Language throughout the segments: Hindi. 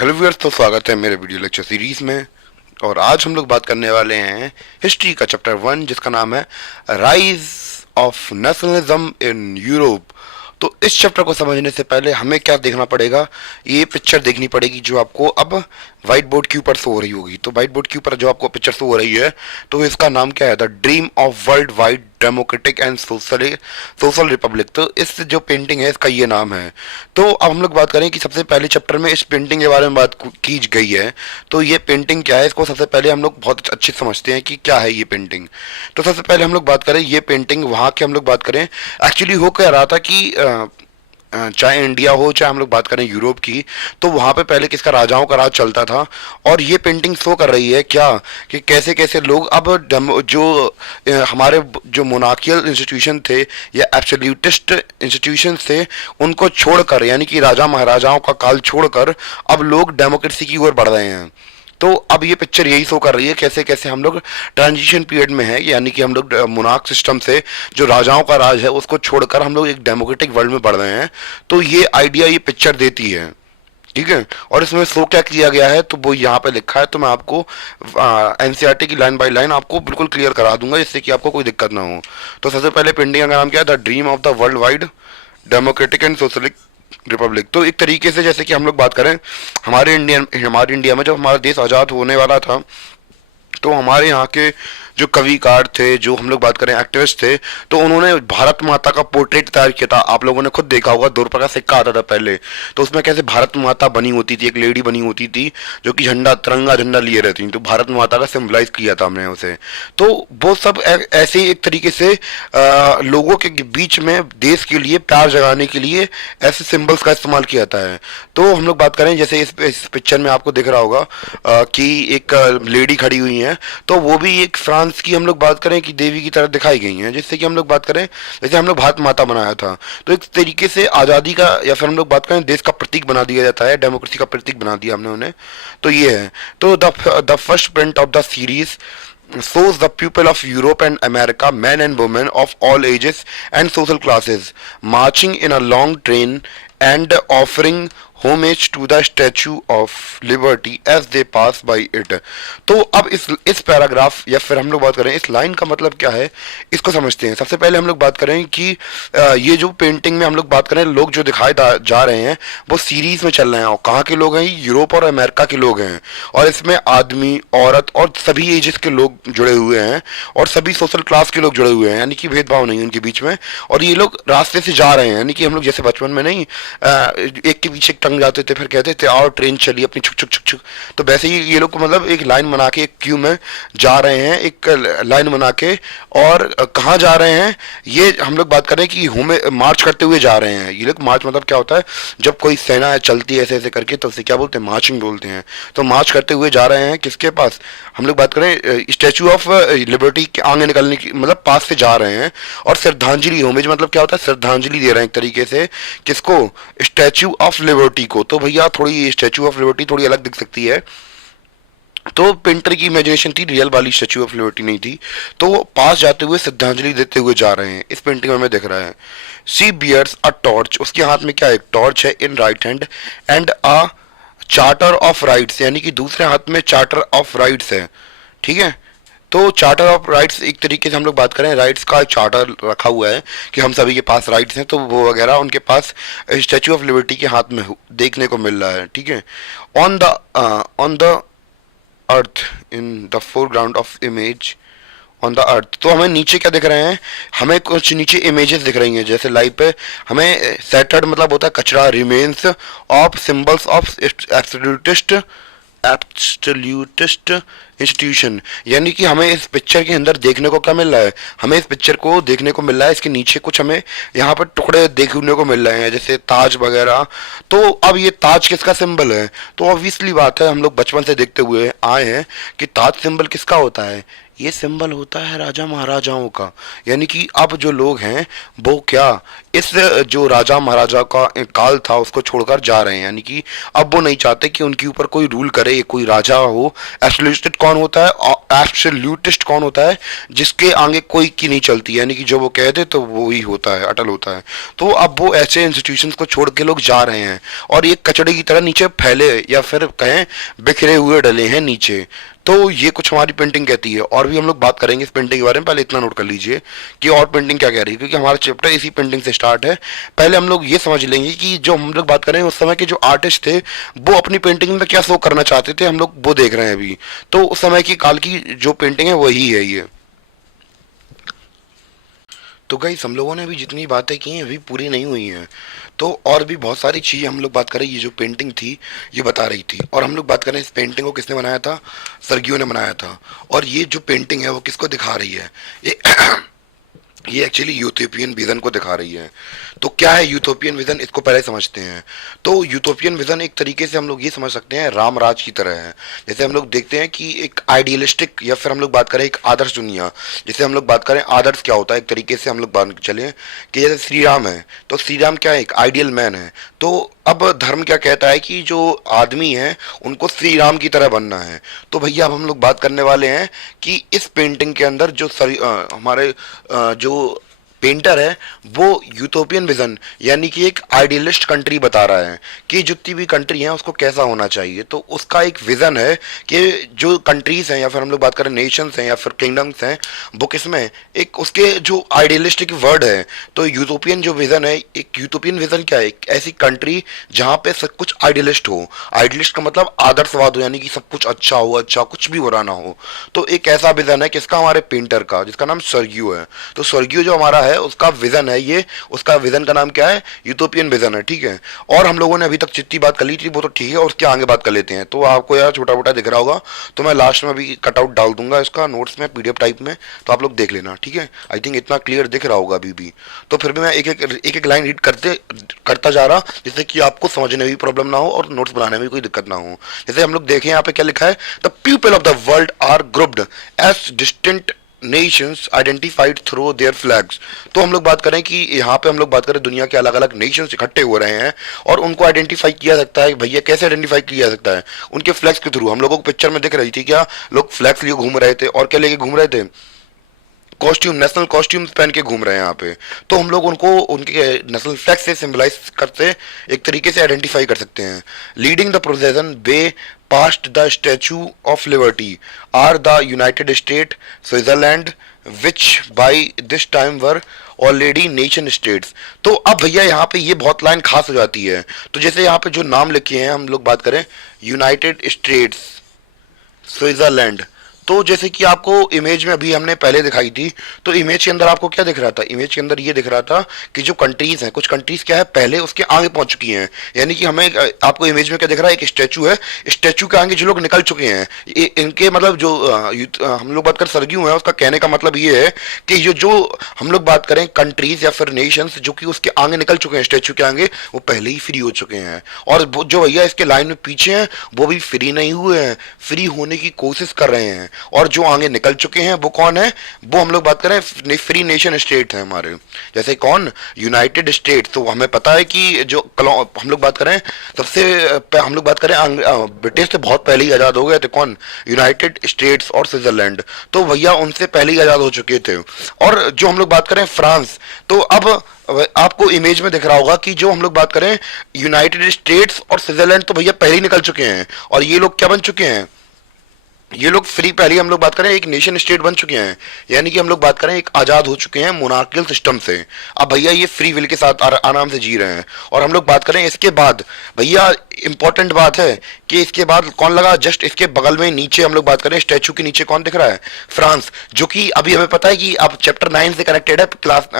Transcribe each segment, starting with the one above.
हेलो व्यूअर्स, तो स्वागत है मेरे वीडियो लेक्चर सीरीज में। और आज हम लोग बात करने वाले हैं हिस्ट्री का चैप्टर 1, जिसका नाम है rise of nationalism in Europe. तो इस चैप्टर को समझने से पहले हमें क्या देखना पड़ेगा, ये पिक्चर देखनी पड़ेगी जो आपको अब व्हाइट बोर्ड के ऊपर शो हो रही होगी। तो व्हाइट बोर्ड के ऊपर जो आपको पिक्चर शो हो रही है, तो इसका नाम क्या है, the dream of world wide democratic and social Republic. तो इस जो पेंटिंग है इसका ये नाम है। तो अब हम लोग बात करें कि सबसे पहले चैप्टर में इस पेंटिंग के बारे में बात की गई है। तो ये पेंटिंग क्या है, इसको सबसे पहले हम लोग बहुत अच्छे समझते हैं कि क्या है ये पेंटिंग। तो सबसे पहले हम लोग बात करें ये पेंटिंग वहाँ के हम लोग बात करें, एक्चुअली हो क्या रहा था कि चाहे इंडिया हो चाहे हम लोग बात करें यूरोप की, तो वहाँ पे पहले किसका, राजाओं का राज चलता था। और ये पेंटिंग शो कर रही है क्या, कि कैसे कैसे लोग अब हमारे जो मोनार्कियल इंस्टीट्यूशन थे या एब्सोल्यूटिस्ट इंस्टीट्यूशन थे, उनको छोड़कर, यानी कि राजा महाराजाओं का काल छोड़कर अब लोग डेमोक्रेसी की ओर बढ़ रहे हैं। तो अब ये पिक्चर यही शो कर रही है कैसे कैसे हम लोग ट्रांजिशन पीरियड में है, यानी कि हम लोग मोनार्क सिस्टम से, जो राजाओं का राज है, उसको छोड़कर हम लोग एक डेमोक्रेटिक वर्ल्ड में बढ़ रहे हैं। तो ये आइडिया ये पिक्चर देती है, ठीक है। और इसमें शो क्या किया गया है, तो वो यहाँ पे लिखा है। तो मैं आपको एनसीईआरटी की लाइन बाय लाइन आपको बिल्कुल क्लियर करा दूंगा, जिससे कि आपको कोई दिक्कत ना हो। तो सबसे पहले पेंटिंग का नाम क्या है, the dream of the world wide democratic and socialist republic. तो एक तरीके से जैसे कि हम लोग बात करें, हमारे इंडिया में जब हमारा देश आज़ाद होने वाला था, तो हमारे यहाँ के जो कविकार थे, जो हम लोग बात करें एक्टिविस्ट थे, तो उन्होंने भारत माता का पोर्ट्रेट तैयार किया था। आप लोगों ने खुद देखा होगा, 2 रुपये का सिक्का आता था पहले, तो उसमें कैसे भारत माता बनी होती थी, एक लेडी बनी होती थी जो कि झंडा, तिरंगा झंडा लिए रहती थी। तो भारत माता का सिंबलाइज किया था हमने उसे। तो वो सब ऐसे ही एक तरीके से लोगों के बीच में देश के लिए प्यार जगाने के लिए ऐसे सिंबल्स का इस्तेमाल किया जाता है। तो हम लोग बात करें, जैसे इस पिक्चर में आपको दिख रहा होगा कि एक लेडी खड़ी हुई है, तो वो भी एक फ्रांस की हम लोग बात करें कि देवी की तरह दिखाई गई हैं। जिससे कि हम लोग बात करें, जैसे हम लोग भारत माता बनाया था, तो एक तरीके से आज़ादी का, या फिर हम लोग बात करें देश का प्रतीक बना दिया जाता है, डेमोक्रेसी का प्रतीक बना दिया हमने उन्हें। तो ये है। तो the first print of the series shows the people of Europe and America, men and women of all ages and social classes, marching in a long train and offering homage to the Statue of Liberty as they pass by it। तो अब इस पैराग्राफ, या फिर हम लोग बात करें इस लाइन का मतलब क्या है, इसको समझते हैं। सबसे पहले हम लोग बात करें कि ये जो पेंटिंग में हम लोग बात करें, लोग जो दिखाए जा रहे हैं वो सीरीज में चल रहे हैं। और कहाँ के लोग हैं, यूरोप और अमेरिका के लोग हैं। और इसमें आदमी, औरत और सभी एजेस के लोग जुड़े हुए हैं, और सभी सोशल क्लास के लोग जुड़े हुए हैं, यानी कि भेदभाव नहीं है उनके बीच में। और ये लोग रास्ते से जा रहे हैं, यानी कि हम लोग जैसे बचपन में नहीं एक के पीछे एक टंग जाते थे, फिर कहते थे और ट्रेन चली अपनी छुक छुक छुक छुक। तो वैसे ही ये लोग मतलब एक लाइन बना के, एक क्यू में जा रहे हैं, एक लाइन बना के। और कहाँ जा रहे हैं, ये हम लोग बात करें कि मार्च करते हुए जा रहे हैं। ये लोग मार्च मतलब क्या होता है, जब कोई सेना चलती है ऐसे ऐसे करके, तो उसे क्या बोलते हैं, मार्चिंग बोलते हैं। तो मार्च करते हुए जा रहे हैं किसके पास, हम लोग बात करें स्टैचू ऑफ लिबर्टी के आगे निकलने की, मतलब पास से जा रहे हैं। और श्रद्धांजलि, होमेज मतलब क्या होता है, श्रद्धांजलि दे रहे हैं एक तरीके से, किसको, स्टैचू ऑफ लिबर्टी को। तो भैया थोड़ी स्टैचू ऑफ लिबर्टी थोड़ी अलग दिख सकती है, तो पेंटर की इमेजिनेशन थी, रियल वाली स्टैचू ऑफ लिबर्टी नहीं थी। तो पास जाते हुए श्रद्धांजलि देते हुए जा रहे हैं, इस पेंटिंग में हमें दिख रहा है। सी बियर्स अ टॉर्च, उसके हाथ में क्या है, एक टॉर्च है, in right hand, and a charter of rights, यानी कि दूसरे हाथ में चार्टर ऑफ राइट्स है, ठीक है। तो चार्टर ऑफ राइट्स, एक तरीके से हम लोग बात करें, राइट्स का चार्टर रखा हुआ है कि हम सभी के पास राइट्स हैं, तो वो वगैरह उनके पास स्टैचू ऑफ लिबर्टी के हाथ में देखने को मिल रहा है, ठीक है। On the earth in the foreground of image on the earth. तो हमें नीचे क्या दिख रहे हैं, हमें कुछ नीचे इमेजेस दिख रही हैं, जैसे लाइव पे हमें सेटर्ड मतलब होता है कचरा, remains of symbols of absolutist institution. यानी कि हमें इस पिक्चर के अंदर देखने को क्या मिल रहा है, हमें इस पिक्चर को देखने को मिल रहा है, इसके नीचे कुछ हमें यहाँ पर टुकड़े देखने को मिल रहे हैं, जैसे ताज वगैरह। तो अब ये ताज किसका सिंबल है, तो ऑब्वियसली बात है, हम लोग बचपन से देखते हुए आए हैं कि ताज सिंबल किसका होता है, ये सिंबल होता है राजा महाराजाओं का। यानी कि अब जो लोग हैं वो क्या, इस जो राजा महाराजा का काल था उसको छोड़कर जा रहे हैं, यानी कि अब वो नहीं चाहते कि उनके ऊपर कोई रूल करे, कोई राजा हो। एब्सोल्यूटिस्ट कौन होता है? एब्सोल्यूटिस्ट कौन होता है? जिसके आगे कोई की नहीं चलती, यानी कि जो वो कह दे तो वो ही होता है, अटल होता है। तो अब वो ऐसे इंस्टीट्यूशंस को छोड़ के लोग जा रहे हैं और ये कचड़े की तरह नीचे फैले या फिर कहें बिखरे हुए डले हैं नीचे। तो ये कुछ हमारी पेंटिंग कहती है, और भी हम लोग बात करेंगे इस पेंटिंग के बारे में। पहले इतना नोट कर लीजिए कि और पेंटिंग क्या कह रही है, क्योंकि हमारा चैप्टर इसी पेंटिंग से स्टार्ट है। पहले हम लोग ये समझ लेंगे कि जो हम लोग बात करें उस समय के जो आर्टिस्ट थे वो अपनी पेंटिंग में क्या शो करना चाहते थे, हम लोग वो देख रहे हैं अभी। तो उस समय की काल की जो पेंटिंग है वही है ये। तो गाइस हम लोगों ने अभी जितनी बातें की हैं अभी पूरी नहीं हुई हैं, तो और भी बहुत सारी चीज़ें हम लोग बात करें। ये जो पेंटिंग थी ये बता रही थी, और हम लोग बात करें इस पेंटिंग को किसने बनाया था? सर्गियो ने बनाया था। और ये जो पेंटिंग है वो किसको दिखा रही है? ये ये एक्चुअली यूथोपियन विजन को दिखा रही है। तो क्या है यूथोपियन विजन, इसको पहले समझते हैं। तो यूथोपियन विजन एक तरीके से हम लोग ये समझ सकते हैं राम राज की तरह है। जैसे हम लोग देखते हैं कि एक आइडियलिस्टिक, या फिर हम लोग बात करें एक आदर्श दुनिया। जैसे हम लोग बात करें आदर्श क्या होता है, एक तरीके से हम लोग बात चले कि जैसे श्री राम है, तो श्री राम क्या है? एक आइडियल मैन है। तो अब धर्म क्या कहता है कि जो आदमी है उनको श्री राम की तरह बनना है। तो भैया अब हम लोग बात करने वाले हैं कि इस पेंटिंग के अंदर जो हमारे जो पेंटर है वो यूटोपियन विजन यानी कि एक आइडियलिस्ट कंट्री बता रहा है कि जितनी भी कंट्री है उसको कैसा होना चाहिए। तो उसका एक विजन है कि जो कंट्रीज हैं या फिर हम लोग बात करें नेशंस हैं या फिर किंगडम्स हैं, वो किसमें एक उसके जो आइडियलिस्टिक वर्ड है। तो यूटोपियन जो विजन है, एक यूटोपियन विजन क्या है? एक ऐसी कंट्री जहाँ पे सब कुछ आइडियलिस्ट हो। आइडियलिस्ट का मतलब आदर्शवाद हो, यानी कि सब कुछ अच्छा हो, अच्छा कुछ भी बुरा ना हो। तो एक ऐसा विजन है किसका? हमारे पेंटर का, जिसका नाम सर्गियो है। तो सर्गियो जो हमारा है उसका विजन है ये, उसका विजन का नाम क्या है? यूटोपियन विजन है, ठीक है। और हम लोगों ने अभी तक जितनी बात कर ली थी वो तो ठीक है, और उसके आगे बात कर लेते हैं। तो आपको यार छोटा मोटा दिख रहा होगा, तो मैं लास्ट में अभी कटआउट डाल दूंगा इसका नोट्स में पीडीएफ टाइप में, तो आप लोग देख लेना, ठीक है। आई थिंक इतना क्लियर दिख रहा होगा अभी भी। तो फिर भी मैं एक लाइन रीड करता जा रहा, जिससे कि आपको समझने में भी प्रॉब्लम ना हो और नोट्स बनाने में भी कोई दिक्कत ना हो। जैसे हम लोग देखें यहाँ पे क्या लिखा है, the people of the world are grouped as distinct nations identified through their flags. तो हम लोग बात करें कि यहाँ पे हम लोग बात करें दुनिया के अलग अलग नेशंस इकट्ठे हो रहे हैं और उनको आइडेंटिफाई किया सकता है। भैया कैसे आइडेंटिफाई किया जा सकता है? उनके फ्लैग्स के थ्रू। हम लोगों को पिक्चर में दिख रही थी क्या, लोग फ्लैग्स लिए घूम रहे थे, और क्या लेके घूम रहे थे? कॉस्ट्यूम, नेशनल कॉस्ट्यूम्स पहन के घूम रहे हैं यहाँ पे। तो हम लोग उनको उनके नेशनल फ्लैग से सिंबलाइज करते, एक तरीके से आइडेंटिफाई कर सकते हैं। Leading the procession way past the statue of liberty are the United State, Switzerland, which by this time were already nation states. तो अब भैया यहाँ पे ये बहुत लाइन खास हो जाती है। तो जैसे यहाँ पे जो नाम लिखे हैं, हम लोग बात करें यूनाइटेड स्टेट्स, स्विट्जरलैंड। तो जैसे कि आपको इमेज में अभी हमने पहले दिखाई थी, तो इमेज के अंदर आपको क्या दिख रहा था? इमेज के अंदर ये दिख रहा था कि जो कंट्रीज हैं, कुछ कंट्रीज क्या है पहले उसके आगे पहुंच चुकी हैं। यानी कि हमें आपको इमेज में क्या दिख रहा है? एक स्टैचू है, स्टैचू के आगे जो लोग निकल चुके हैं, इनके मतलब जो हम लोग बात कर सरगियो है, उसका कहने का मतलब ये है कि जो हम लोग बात करें कंट्रीज या फिर नेशंस जो कि उसके आगे निकल चुके हैं, स्टैचू के आगे, वो पहले ही फ्री हो चुके हैं। और जो भैया इसके लाइन में पीछे हैं वो भी फ्री नहीं हुए हैं, फ्री होने की कोशिश कर रहे हैं। और जो आगे निकल चुके हैं वो कौन है? वो हम लोग बात करें फ्री नेशन स्टेट है हमारे। जैसे कौन? United state. तो हमें पता है कि जो हम लोग बात करें सबसे हम लोग बात करें ब्रिटिश से बहुत पहले ही आजाद हो गए थे। कौन? यूनाइटेड स्टेट्स और स्विट्जरलैंड। तो भैया उनसे पहले ही आजाद हो चुके थे। और जो हम लोग बात करें फ्रांस, तो अब आपको इमेज में दिख रहा होगा कि जो हम लोग बात करें यूनाइटेड स्टेट्स और स्विट्जरलैंड, तो भैया पहले ही निकल चुके हैं। और ये लोग क्या बन चुके हैं? ये लोग फ्री, पहले हम लोग बात करें एक नेशन स्टेट बन चुके हैं, यानी कि हम लोग बात करें एक आजाद हो चुके हैं मोनार्कियल सिस्टम से। अब भैया ये फ्री विल के साथ आराम से जी रहे हैं। और हम लोग बात करें इसके बाद, भैया इंपॉर्टेंट बात है कि इसके बाद कौन लगा? जस्ट इसके बगल में नीचे हम लोग बात करें स्टैचू के नीचे कौन दिख रहा है? फ्रांस। जो कि अभी हमें पता है कि अब चैप्टर 9 से कनेक्टेड है,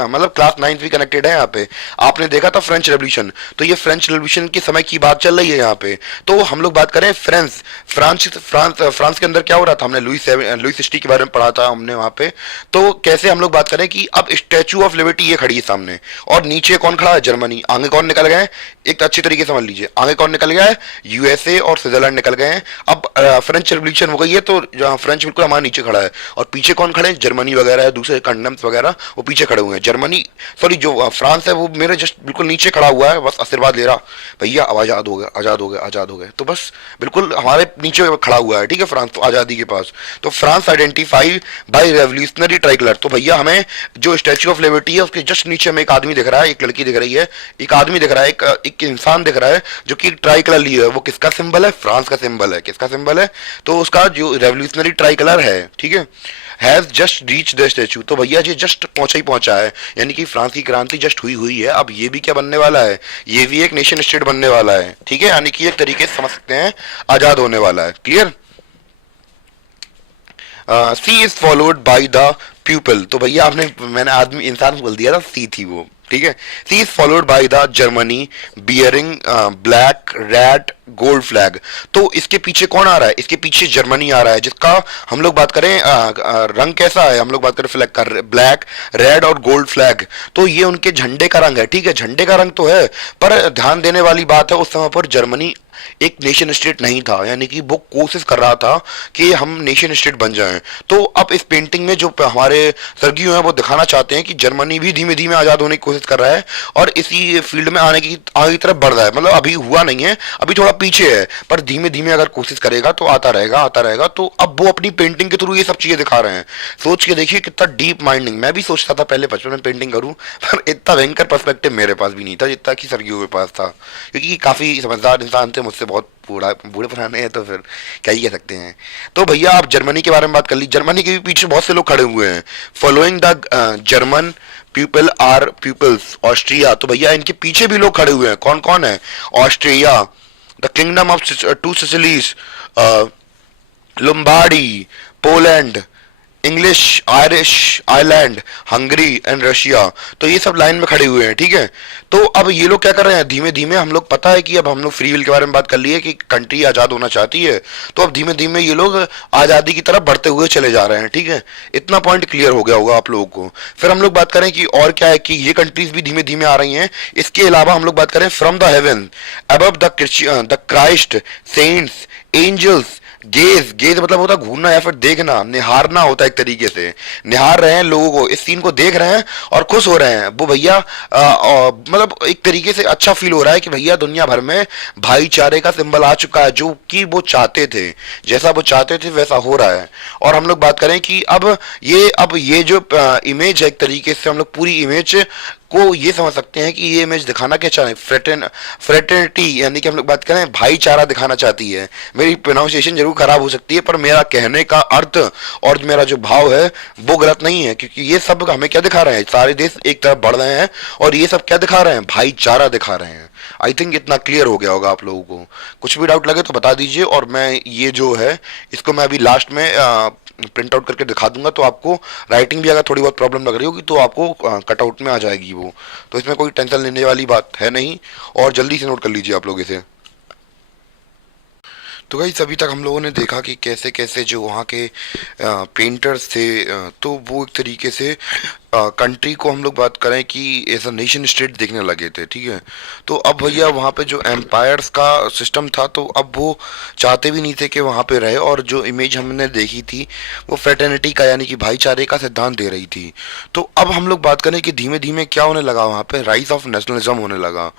मतलब क्लास 9 भी कनेक्टेड है यहाँ पे। आपने देखा था फ्रेंच रेवोल्यूशन, तो ये फ्रेंच रेवोल्यूशन के समय की बात चल रही है यहाँ पे। तो हम लोग बात करें फ्रांस के अंदर क्या हो रहा था? हमने लुई 16 के बारे में पढ़ा था हमने वहां पे। तो कैसे हम लोग बात करें कि अब स्टैचू ऑफ लिबर्टी ये खड़ी है सामने, और नीचे कौन खड़ा है? जर्मनी। आगे कौन निकल गए? एक अच्छी तरीके से समझ लीजिए। आगे कौन निकल गया है? यूएसए और स्विट्जरलैंड निकल गए हैं। अब फ्रेंच रेवोल्यूशन हो गई है, तो जहाँ फ्रेंच बिल्कुल हमारे नीचे खड़ा है, और पीछे कौन खड़े हैं? जर्मनी वगैरह है, दूसरे कंडम्स वगैरह वो पीछे खड़े हुए हैं। जर्मनी, सॉरी, जो फ्रांस है वो मेरे जस्ट बिल्कुल नीचे खड़ा हुआ है, बस आशीर्वाद ले रहा, भैया अब आजाद हो गए, आजाद हो गए, आजाद हो गए। तो बस बिल्कुल हमारे नीचे खड़ा हुआ है, ठीक है, फ्रांस तो आजादी के पास। तो France identify by revolutionary tricolour. तो भैया हमें जो स्टैच्यू ऑफ लिबर्टी है उसके जस्ट नीचे हमें एक आदमी दिख रहा है, एक लड़की दिख रही है, एक आदमी दिख रहा है, एक इंसान दिख रहा है जो कि ट्राई कलर लिए है। वो किसका सिंबल है? फ्रांस का सिंबल है। किसका सिंबल है? तो उसका जो रेवोल्यूशनरी ट्राई कलर है, ठीक है, has just reach the statue. तो भैया ये जस्ट पहुंचा ही पहुंचा है, यानी कि फ्रांस की क्रांति जस्ट हुई हुई है। अब ये भी क्या बनने वाला है? ये भी एक नेशन स्टेट बनने वाला है, ठीक है, यानी कि एक तरीके से समझ सकते हैं आजाद होने वाला है। Clear? She is followed by the people. तो भैया आपने, मैंने आदमी इंसान बोल दिया था, सी थी वो, ठीक है। She is followed by the Germany bearing black red gold flag. तो इसके पीछे कौन आ रहा है? इसके पीछे जर्मनी आ रहा है, जिसका हम लोग बात करें रंग कैसा है? हम लोग बात करें फ्लैग का, ब्लैक रेड और गोल्ड फ्लैग। तो ये उनके झंडे का रंग है, ठीक है, झंडे का रंग तो है, पर ध्यान देने वाली बात है उस समय पर जर्मनी एक नेशन स्टेट नहीं था, यानी कि वो कोशिश कर रहा था कि हम नेशन स्टेट बन जाएं। तो अब इस पेंटिंग में जो हमारे सर्गियो हैं वो दिखाना चाहते हैं कि जर्मनी भी धीमे धीमे आजाद होने की कोशिश कर रहा है और इसी फील्ड में आने की आगे की तरफ बढ़ रहा है। मतलब अभी हुआ नहीं है, अभी थोड़ा पीछे है, पर धीमे धीमे अगर कोशिश करेगा तो आता रहेगा, आता रहेगा। तो अब वो अपनी पेंटिंग के थ्रू ये सब चीजें दिखा रहे हैं। सोच के देखिए कितना डीप माइंडिंग। मैं भी सोचता था पहले बचपन में पेंटिंग करूं, पर इतना भयंकर पर्सपेक्टिव मेरे पास भी नहीं था जितना कि सर्गियो के पास था, क्योंकि काफी समझदार इंसान थे, मुझसे बहुत बूढ़े पुराने हैं, तो फिर क्या ही कह सकते हैं। तो भैया आप जर्मनी के बारे में बात कर ली। जर्मनी के भी पीछे बहुत से लोग खड़े हुए हैं। Following the German people are peoples Austria. तो भैया इनके पीछे भी लोग खड़े हुए हैं। कौन कौन है? Austria, the kingdom of two Sicilies, Lombardy, Poland, English, Irish, Ireland, Hungary and Russia. तो ये सब लाइन में खड़े हुए हैं, ठीक है। तो अब ये लोग क्या कर रहे हैं? धीमे धीमे हम लोग, पता है कि अब हम लोग फ्री विल के बारे में बात कर लिए कि कंट्री आजाद होना चाहती है, तो अब धीमे धीमे ये लोग आजादी की तरफ बढ़ते हुए चले जा रहे हैं, ठीक है। इतना पॉइंट क्लियर हो गया होगा आप लोगों को। फिर हम लोग बात करें कि और क्या है कि ये कंट्रीज भी धीमे धीमे आ रही हैं। इसके अलावा हम लोग बात करें from the heaven above the Christ saints angels. Gaze, gaze मतलब होता है घूरना या फिर देखना, निहारना होता है एक तरीके से। निहार रहे हैं लोगों को, इस सीन को देख रहे हैं और खुश हो रहे हैं वो भैया। मतलब एक तरीके से अच्छा फील हो रहा है कि भैया दुनिया भर में भाईचारे का सिंबल आ चुका है, जो कि वो चाहते थे, जैसा वो चाहते थे वैसा हो रहा है। और हम लोग बात करें कि अब ये जो इमेज है, एक तरीके से हम लोग पूरी इमेज को ये समझ सकते हैं कि ये इमेज दिखाना क्या चाहे, फ्रेटर्निटी, यानी कि हम लोग बात करें भाईचारा दिखाना चाहती है। मेरी प्रोनाउंसिएशन जरूर खराब हो सकती है, पर मेरा कहने का अर्थ और मेरा जो भाव है वो गलत नहीं है, क्योंकि ये सब हमें क्या दिखा रहे हैं? सारे देश एक तरफ बढ़ रहे हैं और ये सब क्या दिखा रहे हैं? भाईचारा दिखा रहे हैं। आई थिंक इतना क्लियर हो गया होगा आप लोगों को। कुछ भी डाउट लगे तो बता दीजिए, और मैं ये जो है इसको मैं अभी लास्ट में प्रिंट आउट करके दिखा दूंगा, तो आपको राइटिंग भी अगर थोड़ी बहुत प्रॉब्लम लग रही होगी तो आपको कटआउट में आ जाएगी वो। तो इसमें कोई टेंशन लेने वाली बात है नहीं, और जल्दी से नोट कर लीजिए आप लोग इसे। तो गाइस अभी तक हम लोगों ने देखा कि कैसे कैसे जो वहाँ के पेंटर्स थे, तो वो एक तरीके से कंट्री को हम लोग बात करें कि एज अ नेशन स्टेट देखने लगे थे, ठीक है। तो अब भैया वहाँ पे जो एम्पायर्स का सिस्टम था, तो अब वो चाहते भी नहीं थे कि वहाँ पे रहे, और जो इमेज हमने देखी थी वो फ्रेटर्निटी का, यानी कि भाईचारे का सिद्धांत दे रही थी। तो अब हम लोग बात करें कि धीमे धीमे क्या होने लगा, वहाँ पे राइज ऑफ नेशनलिज्म होने लगा।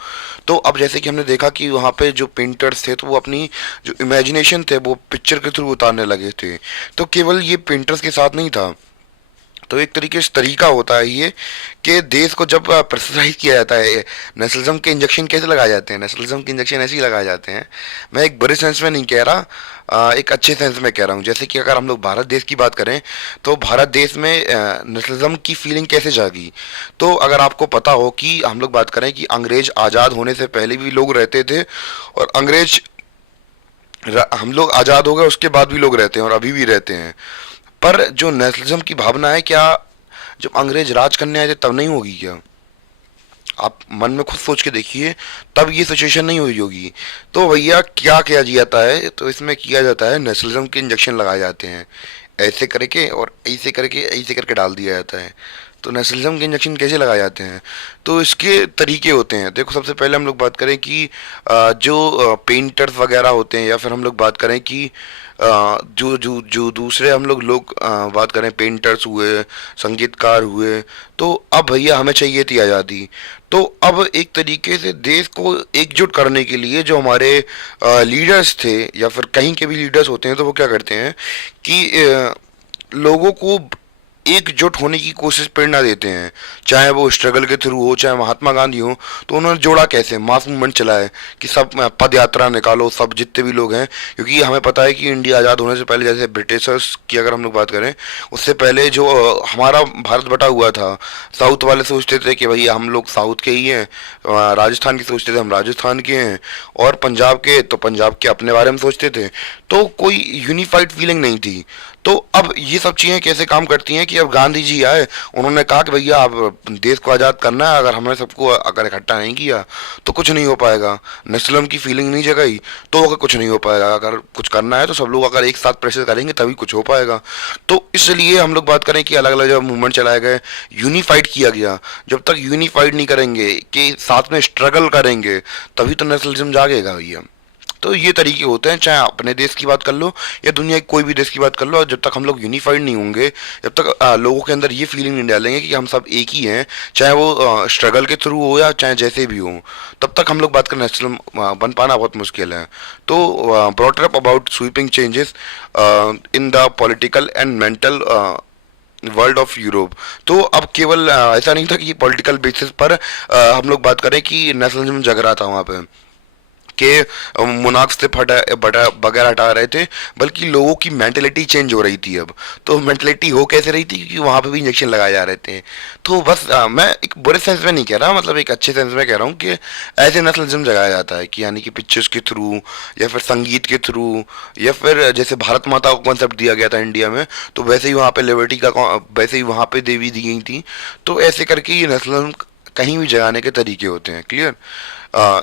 तो अब जैसे कि हमने देखा कि वहाँ पे जो पेंटर्स थे, तो वो अपनी जो इमेजिनेशन थे वो पिक्चर के थ्रू उतारने लगे थे। तो केवल ये पेंटर्स के साथ नहीं था, तो एक तरीके से तरीका होता है ये कि देश को जब प्रेशराइज किया जाता है, नेशनलिज्म के इंजेक्शन कैसे लगाए जाते हैं? नेशनलिज्म के इंजेक्शन ऐसे ही लगाए जाते हैं। मैं एक बुरे सेंस में नहीं कह रहा, एक अच्छे सेंस में कह रहा हूँ। जैसे कि अगर हम लोग भारत देश की बात करें, तो भारत देश में नेशनलिज्म की फीलिंग कैसे जागी? तो अगर आपको पता हो कि हम लोग बात करें कि अंग्रेज आज़ाद होने से पहले भी लोग रहते थे, और अंग्रेज हम लोग आज़ाद हो गए उसके बाद भी लोग रहते हैं और अभी भी रहते हैं। पर जो नेशनलिज्म की भावना है, क्या जब अंग्रेज राज करने आए थे तब नहीं होगी क्या? आप मन में खुद सोच के देखिए, तब ये सिचुएशन नहीं हुई होगी। तो भैया क्या किया जाता है? तो इसमें किया जाता है नेशनलिज्म के इंजेक्शन लगाए जाते हैं, ऐसे करके और ऐसे करके ऐसे करके डाल दिया जाता है। तो नेशनलिज्म के इंजेक्शन कैसे लगाए जाते हैं? तो इसके तरीके होते हैं। देखो, सबसे पहले हम लोग बात करें कि जो पेंटर्स वगैरह होते हैं, या फिर हम लोग बात करें कि जो जो जो दूसरे हम लोग बात करें, पेंटर्स हुए, संगीतकार हुए, तो अब भैया हमें चाहिए थी आज़ादी। तो अब एक तरीके से देश को एकजुट करने के लिए जो हमारे लीडर्स थे, या फिर कहीं के भी लीडर्स होते हैं, तो वो क्या करते हैं कि लोगों को एकजुट होने की कोशिश प्रेरणा देते हैं। चाहे वो स्ट्रगल के थ्रू हो, चाहे महात्मा गांधी हो, तो उन्होंने जोड़ा कैसे, मास मूवमेंट चलाए कि सब पद यात्रा निकालो, सब जितने भी लोग हैं। क्योंकि हमें पता है कि इंडिया आज़ाद होने से पहले, जैसे ब्रिटिशर्स की अगर हम लोग बात करें, उससे पहले जो हमारा भारत बटा हुआ था, साउथ वाले सोचते थे कि भैया हम लोग साउथ के ही हैं, राजस्थान की सोचते थे हम राजस्थान के हैं, और पंजाब के तो पंजाब के अपने बारे में सोचते थे। तो कोई यूनिफाइड फीलिंग नहीं थी। तो अब ये सब चीज़ें कैसे काम करती हैं कि अब गांधी जी आए, उन्होंने कहा कि भैया अब देश को आज़ाद करना है, अगर हमने सबको अगर इकट्ठा नहीं किया तो कुछ नहीं हो पाएगा। नेशनलिज्म की फीलिंग नहीं जगाई तो अगर कुछ नहीं हो पाएगा। अगर कुछ करना है तो सब लोग अगर एक साथ प्रेशर करेंगे तभी कुछ हो पाएगा। तो इसलिए हम लोग बात करें कि अलग अलग जब मूवमेंट चलाए गए, यूनिफाइड किया गया। जब तक यूनिफाइड नहीं करेंगे, कि साथ में स्ट्रगल करेंगे, तभी तो नेशनलिज्म जागेगा भैया। तो ये तरीके होते हैं, चाहे अपने देश की बात कर लो या दुनिया के कोई भी देश की बात कर लो। और जब तक हम लोग यूनिफाइड नहीं होंगे, जब तक लोगों के अंदर ये फीलिंग नहीं डालेंगे कि हम सब एक ही हैं, चाहे वो स्ट्रगल के थ्रू हो या चाहे जैसे भी हो, तब तक हम लोग बात करना नेशनल बन पाना बहुत मुश्किल है। तो brought up about sweeping changes in the political and mental world of Europe. तो अब केवल ऐसा नहीं था कि पॉलिटिकल बेसिस पर हम लोग बात करें कि नेशनलिज्म जग रहा था वहाँ पे, के मोनार्क्स से फटा बटा वगैरह हटा रहे थे, बल्कि लोगों की मेंटेलिटी चेंज हो रही थी। अब तो मेंटेलिटी हो कैसे रही थी, क्योंकि वहाँ पे भी इंजेक्शन लगाए जा रहे थे। तो बस मैं एक बुरे सेंस में नहीं कह रहा, मतलब एक अच्छे सेंस में कह रहा हूँ कि ऐसे नेशनलिज्म जगाया जाता है, कि यानी कि पिक्चर्स के थ्रू, या फिर संगीत के थ्रू, या फिर जैसे भारत माता को कॉन्सेप्ट दिया गया था इंडिया में, तो वैसे ही वहाँ पे लिबर्टी का वैसे ही वहाँ पे देवी दी गई थी। तो ऐसे करके ये नेशनलिज्म कहीं भी जगाने के तरीके होते हैं। Clear?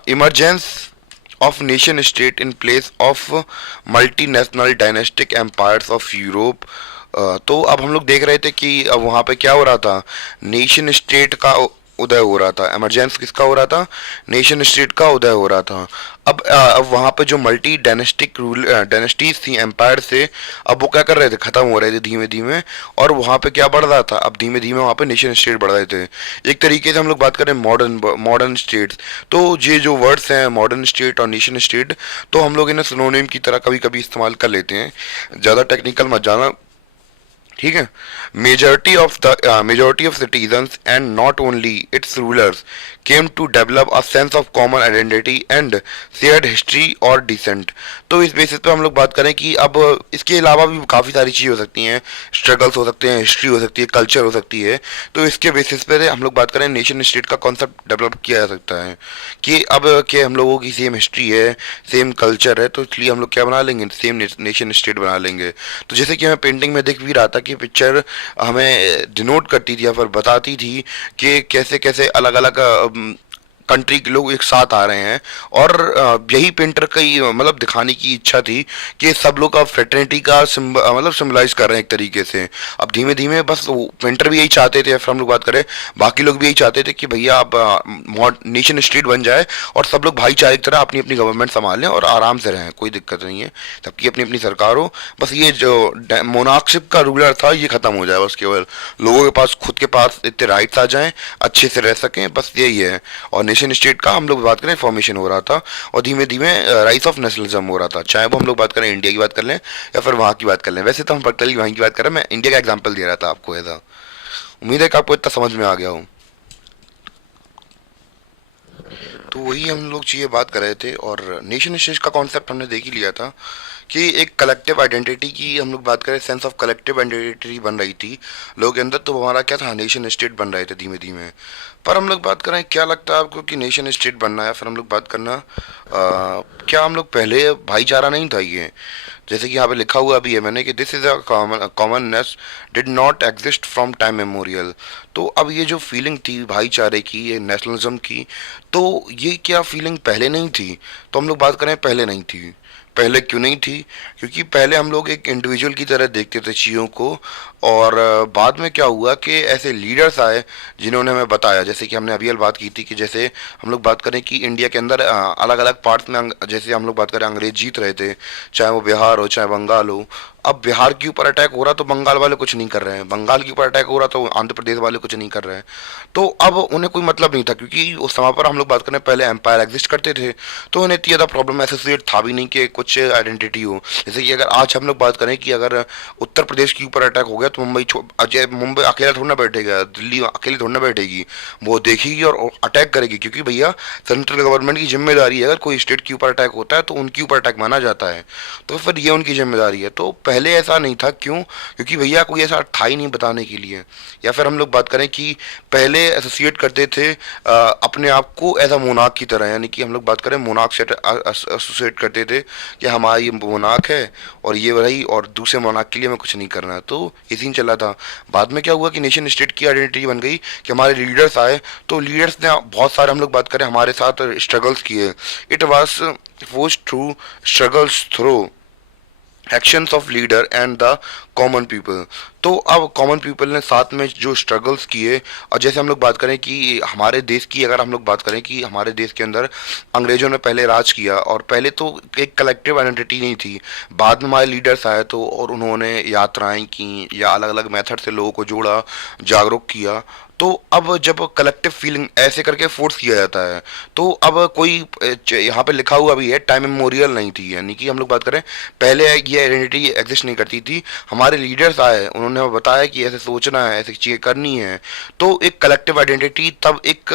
Emergence of nation state in place of multinational dynastic empires of Europe। तो अब हम लोग देख रहे थे कि अब वहाँ पे क्या हो रहा था, नेशन स्टेट का उदय हो रहा था। एमरजेंस किसका हो रहा था? नेशन स्टेट का उदय हो रहा था। अब वहाँ पे जो मल्टी डायनेस्टिक रूल डायनेस्टीज थी, एम्पायर से, अब वो क्या कर रहे थे, खत्म हो रहे थे धीमे धीमे। और वहाँ पे क्या बढ़ रहा था, अब धीमे धीमे वहाँ पे नेशन स्टेट बढ़ रहे थे। एक तरीके से हम लोग बात करें मॉडर्न स्टेट्स, तो ये जो वर्ड्स हैं मॉडर्न स्टेट और नेशन स्टेट, तो हम लोग इन्हें सिनोनिम की तरह कभी कभी इस्तेमाल कर लेते हैं। ज़्यादा टेक्निकल मत जाना, ठीक है? Majority of citizens and not only its rulers came to develop a sense of common identity and shared history और डिसेंट। तो इस बेसिस पे हम लोग बात करें कि अब इसके अलावा भी काफ़ी सारी चीज़ें हो सकती हैं, स्ट्रगल्स हो सकते हैं, हिस्ट्री हो सकती है, कल्चर हो सकती है। तो इसके बेसिस पे हम लोग बात करें, नेशन स्टेट का कॉन्सेप्ट डेवलप किया जा सकता है कि अब के हम लोगों की सेम हिस्ट्री है, सेम कल्चर है, तो इसलिए हम लोग क्या बना लेंगे, सेम नेशन स्टेट बना लेंगे। तो जैसे कि हमें पेंटिंग में दिख भी रहा था कि पिक्चर हमें डिनोट करती थी या फिर बताती थी कि कैसे कैसे अलग अलग कंट्री के लोग एक साथ आ रहे हैं। और यही पेंटर की मतलब दिखाने की इच्छा थी कि सब लोग अब फ्रेटर्निटी का मतलब सिम्बलाइज कर रहे हैं एक तरीके से। अब धीमे धीमे बस पेंटर भी यही चाहते थे, फिर हम लोग बात करें, बाकी लोग भी यही चाहते थे कि भैया अब नेशन स्टेट बन जाए और सब लोग भाईचारे की तरह अपनी अपनी गवर्नमेंट संभाल लें और आराम से रहें, कोई दिक्कत नहीं है, सबकी अपनी अपनी सरकार हो। बस ये जो मोनार्कशिप का रूलर था ये खत्म हो जाए, बस केवल लोगों के पास खुद के पास इतने राइट्स आ जाएं, अच्छे से रह सकें, बस यही है। और नेशन स्टेट का हम लोग बात करें फॉर्मेशन हो रहा था, और धीमे धीमे राइज ऑफ नेशनलिज्म हो रहा था। चाहे वो हम लोग बात करें इंडिया की बात कर लें या फिर वहाँ की बात कर लें। वैसे तो हम पर्टिकुलरली वहीं की बात कर रहे हैं, मैं इंडिया का एग्जाम्पल दे रहा था आपको ऐसा। उम्मीद है कि आपको इतना समझ में आ गया हो। तो वही हम लोग चीज़ें बात कर रहे थे, और नेशन स्टेट का कॉन्सेप्ट हमने देख ही लिया था कि एक कलेक्टिव आइडेंटिटी की हम लोग बात करें, सेंस ऑफ कलेक्टिव आइडेंटिटी बन रही थी लोगों के अंदर। तो हमारा क्या था, नेशन स्टेट बन रहे थे धीमे धीमे। पर हम लोग बात करें, क्या लगता है आपको कि नेशन स्टेट बनना है, फिर हम लोग बात करना क्या हम लोग पहले भाईचारा नहीं था ये? जैसे कि यहाँ पे लिखा हुआ भी है मैंने कि this is a commonness did not exist from time memorial. तो अब ये जो फीलिंग थी भाईचारे की, ये नेशनलिज्म की, तो ये क्या फीलिंग पहले नहीं थी? तो हम लोग बात करें पहले नहीं थी। पहले क्यों नहीं थी? क्योंकि पहले हम लोग एक इंडिविजुअल की तरह देखते थे चीज़ों को, और बाद में क्या हुआ कि ऐसे लीडर्स आए जिन्होंने हमें बताया, जैसे कि हमने अभी बात की थी कि जैसे हम लोग बात करें कि इंडिया के अंदर अलग अलग पार्ट्स में जैसे हम लोग बात करें अंग्रेज जीत रहे थे, चाहे वो बिहार हो चाहे बंगाल हो। अब बिहार के ऊपर अटैक हो रहा तो बंगाल वाले कुछ नहीं कर रहे हैं, बंगाल के ऊपर अटैक हो रहा तो आंध्र प्रदेश वाले कुछ नहीं कर रहे हैं। तो अब उन्हें कोई मतलब नहीं था, क्योंकि उस समय पर हम लोग बात करें पहले एम्पायर एग्जिस्ट करते थे, तो उन्हें इतना प्रॉब्लम एसोसिएट था भी नहीं कि कुछ आइडेंटिटी हो। जैसे कि अगर आज हम लोग बात करें कि अगर उत्तर प्रदेश के ऊपर अटैक हो गया तो मुंबई अकेला थोड़ा ना बैठेगा, दिल्ली अकेली थोड़ा ना बैठेगी, वो देखेगी और अटैक करेगी, क्योंकि भैया सेंट्रल गवर्नमेंट की जिम्मेदारी है, अगर कोई स्टेट के ऊपर अटैक होता है तो उनके ऊपर अटैक माना जाता है, तो फिर ये उनकी जिम्मेदारी है। तो पहले ऐसा नहीं था, क्यों? क्योंकि भैया कोई ऐसा था ही नहीं बताने के लिए। या फिर हम लोग बात करें कि पहले एसोसिएट करते थे अपने आप को एज अ मोनार्क की तरह, यानी कि हम लोग बात करें मोनार्क से एसोसिएट करते थे कि हमारा ये मोनार्क है और ये रही, और दूसरे मोनार्क के लिए हमें कुछ नहीं करना है। तो ये सीन चला था। बाद में क्या हुआ कि नेशन स्टेट की आइडेंटिटी बन गई कि हमारे लीडर्स आए, तो लीडर्स ने बहुत सारे हम लोग बात करें हमारे साथ स्ट्रगल्स किए। It was forced through struggles through actions of leader and the common people. तो अब कॉमन पीपल ने साथ में जो स्ट्रगल्स किए, और जैसे हम लोग बात करें कि हमारे देश की, अगर हम लोग बात करें कि हमारे देश के अंदर अंग्रेजों ने पहले राज किया, और पहले तो एक कलेक्टिव आइडेंटिटी नहीं थी। बाद में हमारे लीडर्स आए तो, और उन्होंने यात्राएं की या अलग अलग मेथड से लोगों को जोड़ा, जागरूक किया। तो अब जब कलेक्टिव फीलिंग ऐसे करके फोर्स किया जाता है, तो अब कोई यहाँ पे लिखा हुआ भी है टाइम मेमोरियल नहीं थी, यानी कि हम लोग बात करें पहले ये आइडेंटिटी एग्जिस्ट नहीं करती थी। हमारे लीडर्स आए, उन्होंने हमें बताया कि ऐसे सोचना है, ऐसी चीज़ें करनी है, तो एक कलेक्टिव आइडेंटिटी, तब एक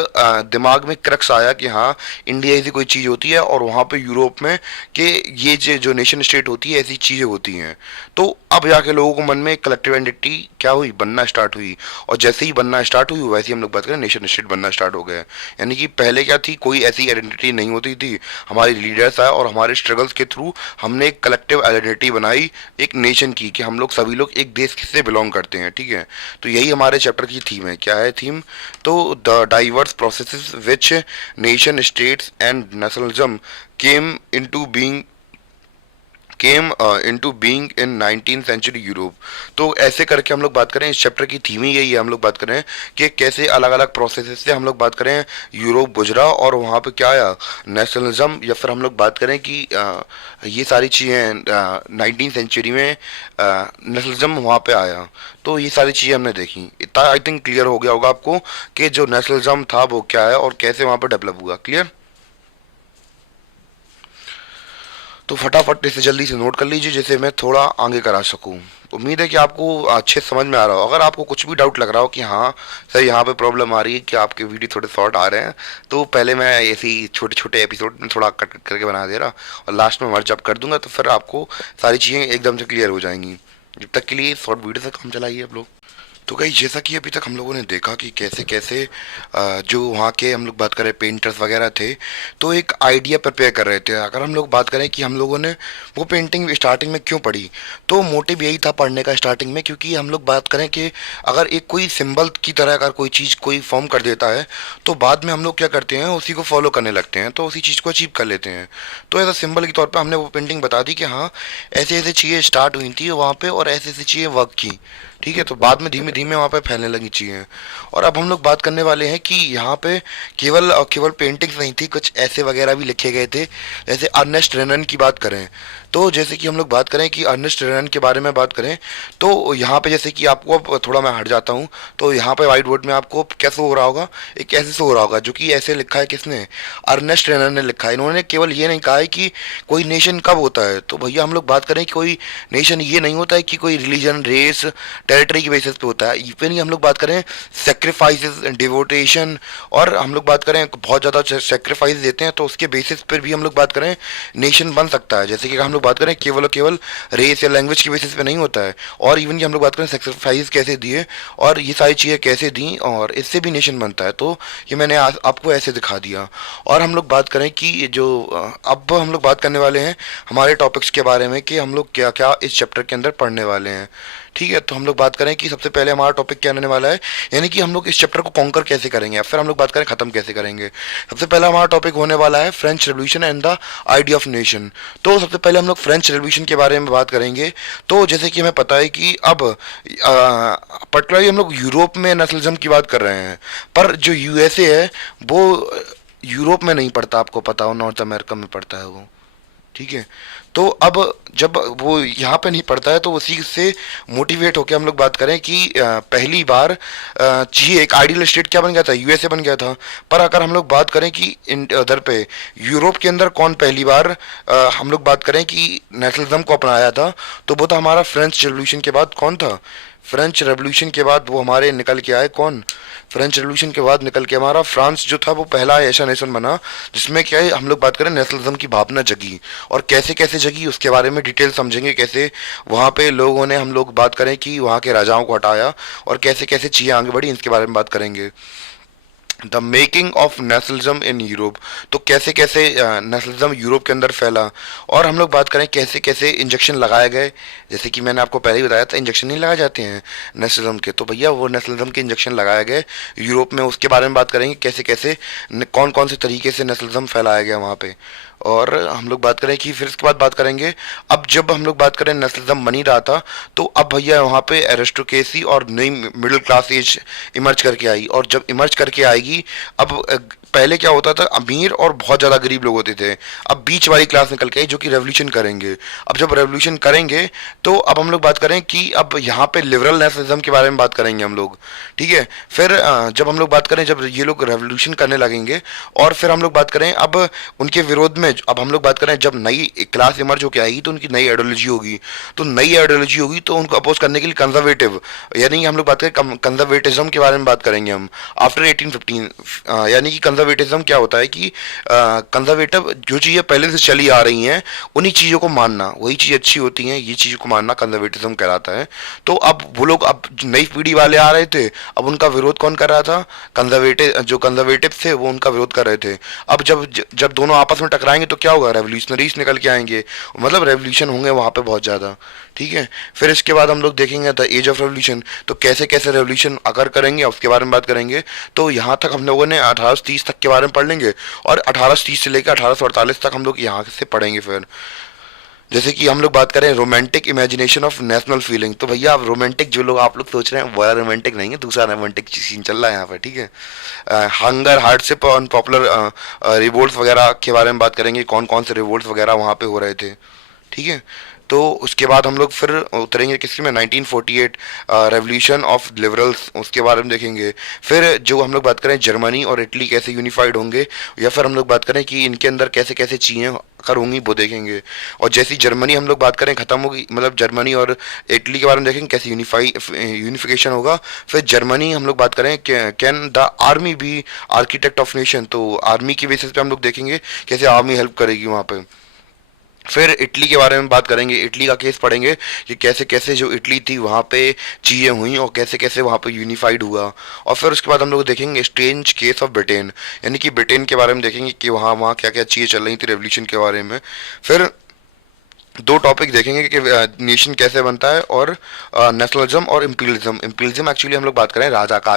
दिमाग में क्रक्स आया कि हाँ इंडिया ऐसी कोई चीज़ होती है, और वहाँ पे यूरोप में कि ये जो नेशन स्टेट होती है ऐसी चीज़ें होती हैं। तो अब जाके लोगों को मन में कलेक्टिव आइडेंटिटी क्या हुई, बनना स्टार्ट हुई, और जैसे ही बनना स्टार्ट हुई वैसे ही हम लोग बात करें नेशन स्टेट बनना स्टार्ट हो गया। यानी कि पहले क्या थी, कोई ऐसी आइडेंटिटी नहीं होती थी, हमारे लीडर्स आए और हमारे स्ट्रगल्स के थ्रू हमने एक कलेक्टिव आइडेंटिटी बनाई एक नेशन की, कि हम लोग सभी लोग एक देश से बिलोंग करते हैं, ठीक है। तो यही हमारे चैप्टर की थीम है। क्या है थीम? तो the diverse processes which nation states and nationalism came into being in 19th century Europe. तो ऐसे करके हम लोग बात करें, इस चैप्टर की थीम ही यही है, हम लोग बात करें कि कैसे अलग अलग प्रोसेस से हम लोग बात करें यूरोप गुजरा, और वहाँ पे क्या आया, नेशनलिज्म, या फिर हम लोग बात करें कि ये सारी चीज़ें 19th सेंचुरी में नेशनलिज्म वहाँ पे आया। तो ये सारी चीज़ें हमने देखी। इतना आई थिंक क्लियर हो गया होगा आपको कि जो नेशनलिज्म था वो क्या है और कैसे वहाँ पर डेवलप हुआ। क्लियर? तो फटाफट इसे जल्दी से नोट कर लीजिए, जिससे मैं थोड़ा आगे करा सकूं। उम्मीद है कि आपको अच्छे समझ में आ रहा हो। अगर आपको कुछ भी डाउट लग रहा हो कि हाँ सर यहाँ पे प्रॉब्लम आ रही है कि आपके वीडियो थोड़े शॉर्ट आ रहे हैं, तो पहले मैं ऐसे ही छोटे छोटे एपिसोड में थोड़ा कट करके बना दे रहा, और लास्ट में मर्ज अप कर दूंगा, तो फिर आपको सारी चीज़ें एकदम से क्लियर हो जाएंगी। जब तक के लिए शॉर्ट वीडियो से काम चलाइए आप लोग। तो गाइस, जैसा कि अभी तक हम लोगों ने देखा कि कैसे कैसे जो वहाँ के हम लोग बात करें पेंटर्स वगैरह थे, तो एक आइडिया प्रिपेयर कर रहे थे। अगर हम लोग बात करें कि हम लोगों ने वो पेंटिंग स्टार्टिंग में क्यों पढ़ी, तो मोटिव यही था पढ़ने का स्टार्टिंग में, क्योंकि हम लोग बात करें कि अगर एक कोई सिंबल की तरह अगर कोई चीज़ कोई फॉर्म कर देता है, तो बाद में हम लोग क्या करते हैं, उसी को फॉलो करने लगते हैं, तो उसी चीज़ को अचीव कर लेते हैं। तो एज अ सिंबल के तौर पर हमने वो पेंटिंग बता दी कि हाँ ऐसे ऐसे चीज़ें स्टार्ट हुई थी वहाँ पे, और ऐसे ऐसी चीज़ें वर्क की, ठीक है। तो बाद में धीमे धीमे वहाँ पे फैलने लगी चीज़ें। और अब हम लोग बात करने वाले हैं कि यहाँ पे केवल केवल पेंटिंग्स नहीं थी, कुछ ऐसे वगैरह भी लिखे गए थे। जैसे अर्नेस्ट रेनन की बात करें, तो जैसे कि हम लोग बात करें कि अर्नेस्ट रेनन के बारे में बात करें, तो यहाँ पे जैसे कि आपको अब थोड़ा मैं हट जाता हूँ, तो यहाँ पे वाइट बोर्ड में आपको कैसे हो रहा होगा, एक ऐसे से हो रहा होगा, जो कि ऐसे लिखा है किसने, अर्नेस्ट रेनन ने लिखा है। इन्होंने केवल ये नहीं कहा है कि कोई नेशन कब होता है, तो भैया हम लोग बात करें कि कोई नेशन ये नहीं होता है कि कोई रिलीजन, रेस, टेरिटरी की बेसिस पे होता है। इवन ही हम लोग बात करें सेक्रीफाइसेस, डिवोटेशन, और हम लोग बात करें बहुत ज़्यादा सेक्रीफाइस देते हैं, तो उसके बेसिस पर भी हम लोग बात करें नेशन बन सकता है। जैसे कि हम लोग बात करें केवल और केवल रेस या लैंग्वेज की बेसिस पे नहीं होता है, और इवन कि हम लोग बात करें सेक्रीफाइस कैसे दिए और ये सारी चीज़ें कैसे दी, और इससे भी नेशन बनता है। तो ये मैंने आपको ऐसे दिखा दिया। और हम लोग बात करें कि ये जो अब हम लोग बात करने वाले हैं हमारे टॉपिक्स के बारे में, कि हम लोग क्या क्या इस चैप्टर के अंदर पढ़ने वाले हैं, ठीक है, तो हम लोग बात करें कि सबसे पहले हमारा टॉपिक क्या रहने वाला है, यानी कि हम लोग इस चैप्टर को कॉन्कर कैसे करेंगे, या फिर हम लोग बात करें खत्म कैसे करेंगे। सबसे पहला हमारा टॉपिक होने वाला है French revolution and the idea of nation. तो सबसे पहले हम लोग फ्रेंच रेवोल्यूशन के बारे में बात करेंगे। तो जैसे कि हमें पता है कि अब पर्टिकुलरली हम लोग यूरोप में नेशनलिज्म की बात कर रहे हैं, पर जो यूएसए है वो यूरोप में नहीं पड़ता, आपको पता हो नॉर्थ अमेरिका में पड़ता है वो। ठीक है, तो अब जब वो यहाँ पे नहीं पढ़ता है तो उसी से मोटिवेट होकर हम लोग बात करें कि पहली बार चाहिए एक आइडियल स्टेट क्या बन गया था, यूएसए बन गया था। पर अगर हम लोग बात करें कि उधर पे यूरोप के अंदर कौन पहली बार हम लोग बात करें कि नेशनलिज्म को अपनाया था, तो वो था हमारा फ्रेंच रेवोल्यूशन के बाद कौन था, फ्रेंच रेवोल्यूशन के बाद वो हमारे निकल के आए कौन, फ्रेंच रेवोल्यूशन के बाद निकल के हमारा फ्रांस जो था वो पहला ऐसा नेशन बना जिसमें क्या है हम लोग बात करें नेशनलिज्म की भावना जगी। और कैसे कैसे जगी उसके बारे में डिटेल समझेंगे, कैसे वहाँ पे लोगों ने, हम लोग बात करें कि वहाँ के राजाओं को हटाया और कैसे कैसे चीज़ें आगे बढ़ी, इसके बारे में बात करेंगे। The making of nationalism in Europe, तो कैसे कैसे नेशनलिज्म यूरोप के अंदर फैला। और हम लोग बात करें कैसे कैसे इंजेक्शन लगाए गए, जैसे कि मैंने आपको पहले ही बताया था इंजेक्शन नहीं लगाए जाते हैं नेशनलिज्म के, तो भैया वो नेशनलिज्म के इंजेक्शन लगाए गए यूरोप में, उसके बारे में बात करेंगे कैसे कैसे कौन कौन से तरीके से नेशनलिज्म फैलाया गया वहाँ पे। और हम लोग बात करें कि फिर इसके बाद बात करेंगे, अब जब हम लोग बात करें नेशनलिज्म बन ही रहा था, तो अब भैया वहाँ पे एरिस्टोक्रेसी और नई मिडिल क्लास एज इमर्ज करके आई। और जब इमर्ज करके आएगी, अब पहले क्या होता था, अमीर और बहुत ज़्यादा गरीब लोग होते थे, अब बीच वाली क्लास निकल के आई जो कि रेवोल्यूशन करेंगे। अब जब रेवोल्यूशन करेंगे तो अब हम लोग बात करें कि अब यहाँ पे लिबरल नेशनलिज्म के बारे में बात करेंगे हम लोग। ठीक है, फिर जब हम लोग बात करें, जब ये लोग रेवोल्यूशन करने लगेंगे और फिर हम लोग बात करें अब उनके विरोध में, अब हम लोग बात करें जब नई क्लास इमर्ज होकर आएगी तो उनकी नई आइडियोलॉजी होगी, तो नई आइडियोलॉजी होगी तो उनको अपोज करने के लिए कंजर्वेटिव, यानी हम लोग बात करें कंजर्वेटिज्म के बारे में बात करेंगे हम आफ्टर 1815। यानी कि कंजर्वेटिज्म क्या होता है कि कंजर्वेटिव जो चीज़ें पहले से चली आ रही हैं उन्हीं चीज़ों को मानना, वही चीज़ अच्छी होती हैं, ये चीज़ों को मानना कंजर्वेटिज्म कहलाता है। तो अब वो लोग, अब नई पीढ़ी वाले आ रहे थे, अब उनका विरोध कौन कर रहा था, कंजर्वेटिव, जो कंजर्वेटिव थे वो उनका विरोध कर रहे थे। अब जब जब दोनों आपस में टकराएंगे तो क्या होगा, रेवोल्यूशनरीज निकल के आएंगे, मतलब रेवोल्यूशन होंगे वहाँ पे बहुत ज़्यादा। ठीक है, फिर इसके बाद हम लोग देखेंगे द एज ऑफ रेवोल्यूशन, तो कैसे कैसे रेवोल्यूशन अगर करेंगे उसके बारे में बात करेंगे। तो यहाँ तक हम लोगों ने 1830 तक के बारे में पढ़ लेंगे, और 1830 से लेकर 1848 तक हम लोग यहाँ से पढ़ेंगे। फिर जैसे कि हम लोग बात करें romantic imagination of national feeling, तो भैया आप रोमांटिक जो लोग आप लोग सोच रहे हैं वो रोमांटिक नहीं है, दूसरा रोमांटिक सीन चल रहा है यहाँ पर। ठीक है, हंगर, हार्डशिप और पॉपुलर रिवोल्ट वगैरह के बारे में बात करेंगे, कौन कौन से रिवोल्ट वगैरह वहाँ पे हो रहे थे। ठीक है, तो उसके बाद हम लोग फिर उतरेंगे किसकी में, 1948 रेवोल्यूशन ऑफ लिबरल्स, उसके बारे में देखेंगे। फिर जो हम लोग बात करें जर्मनी और इटली कैसे यूनिफाइड होंगे, या फिर हम लोग बात करें कि इनके अंदर कैसे कैसे चीज़ें अगर होंगी वो देखेंगे। और जैसी जर्मनी हम लोग बात करें ख़त्म होगी, मतलब जर्मनी और इटली के बारे में देखेंगे कैसे यूनिफिकेशन होगा। फिर जर्मनी हम लोग बात करें can the army be architect of nation, तो आर्मी की बेसिस पे हम लोग देखेंगे कैसे आर्मी हेल्प करेगी वहाँ पे। फिर इटली के बारे में बात करेंगे, इटली का केस पढ़ेंगे कि कैसे कैसे जो इटली थी वहाँ पे चीज़ें हुई और कैसे कैसे वहाँ पे यूनिफाइड हुआ। और फिर उसके बाद हम लोग देखेंगे स्ट्रेंज केस ऑफ ब्रिटेन, यानी कि ब्रिटेन के बारे में देखेंगे कि वहाँ वहाँ क्या क्या चीज़ें चल रही थी रेवोल्यूशन के बारे में। फिर दो टॉपिक देखेंगे कि नेशन कैसे बनता है, और नेशनलिज्म और इम्पीरियलिज्म। इम्पीरियलिज्म एक्चुअली हम लोग बात करें राजा का,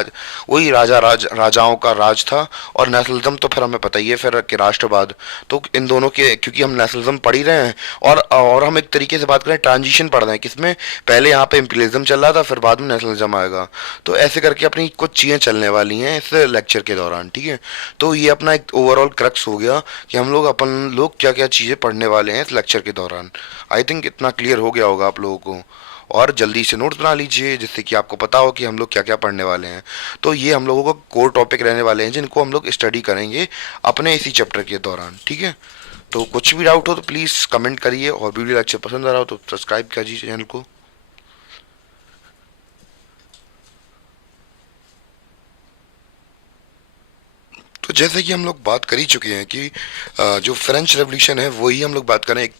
वही राजाओं का राज था, और नेशनलिज्म तो फिर हमें पता ही है फिर कि राष्ट्रवाद। तो इन दोनों के, क्योंकि हम नेशनलिज्म पढ़ ही रहे हैं, और हम एक तरीके से बात करें ट्रांजिशन पढ़ रहे हैं किसमें, पहले यहाँ पे इम्पीरियलिज्म चल रहा था फिर बाद में नेशनलिज्म आएगा। तो ऐसे करके अपनी कुछ चीज़ें चलने वाली हैं इस लेक्चर के दौरान। ठीक है, तो ये अपना एक ओवरऑल क्रक्स हो गया कि हम लोग अपन लोग क्या क्या चीज़ें पढ़ने वाले हैं इस लेक्चर के दौरान। आई थिंक इतना क्लियर हो गया होगा आप लोगों को, और जल्दी से नोट्स बना लीजिए जिससे कि आपको पता हो कि हम लोग क्या क्या पढ़ने वाले हैं। तो ये हम लोगों का कोर टॉपिक रहने वाले हैं जिनको हम लोग स्टडी करेंगे अपने इसी चैप्टर के दौरान। ठीक है, तो कुछ भी डाउट हो तो प्लीज़ कमेंट करिए, और वीडियो लेक्चर पसंद आ रहा हो तो सब्सक्राइब कीजिए चैनल को। तो जैसे कि हम लोग बात कर ही चुके हैं कि जो फ्रेंच रेवोल्यूशन है वही हम लोग बात करें एक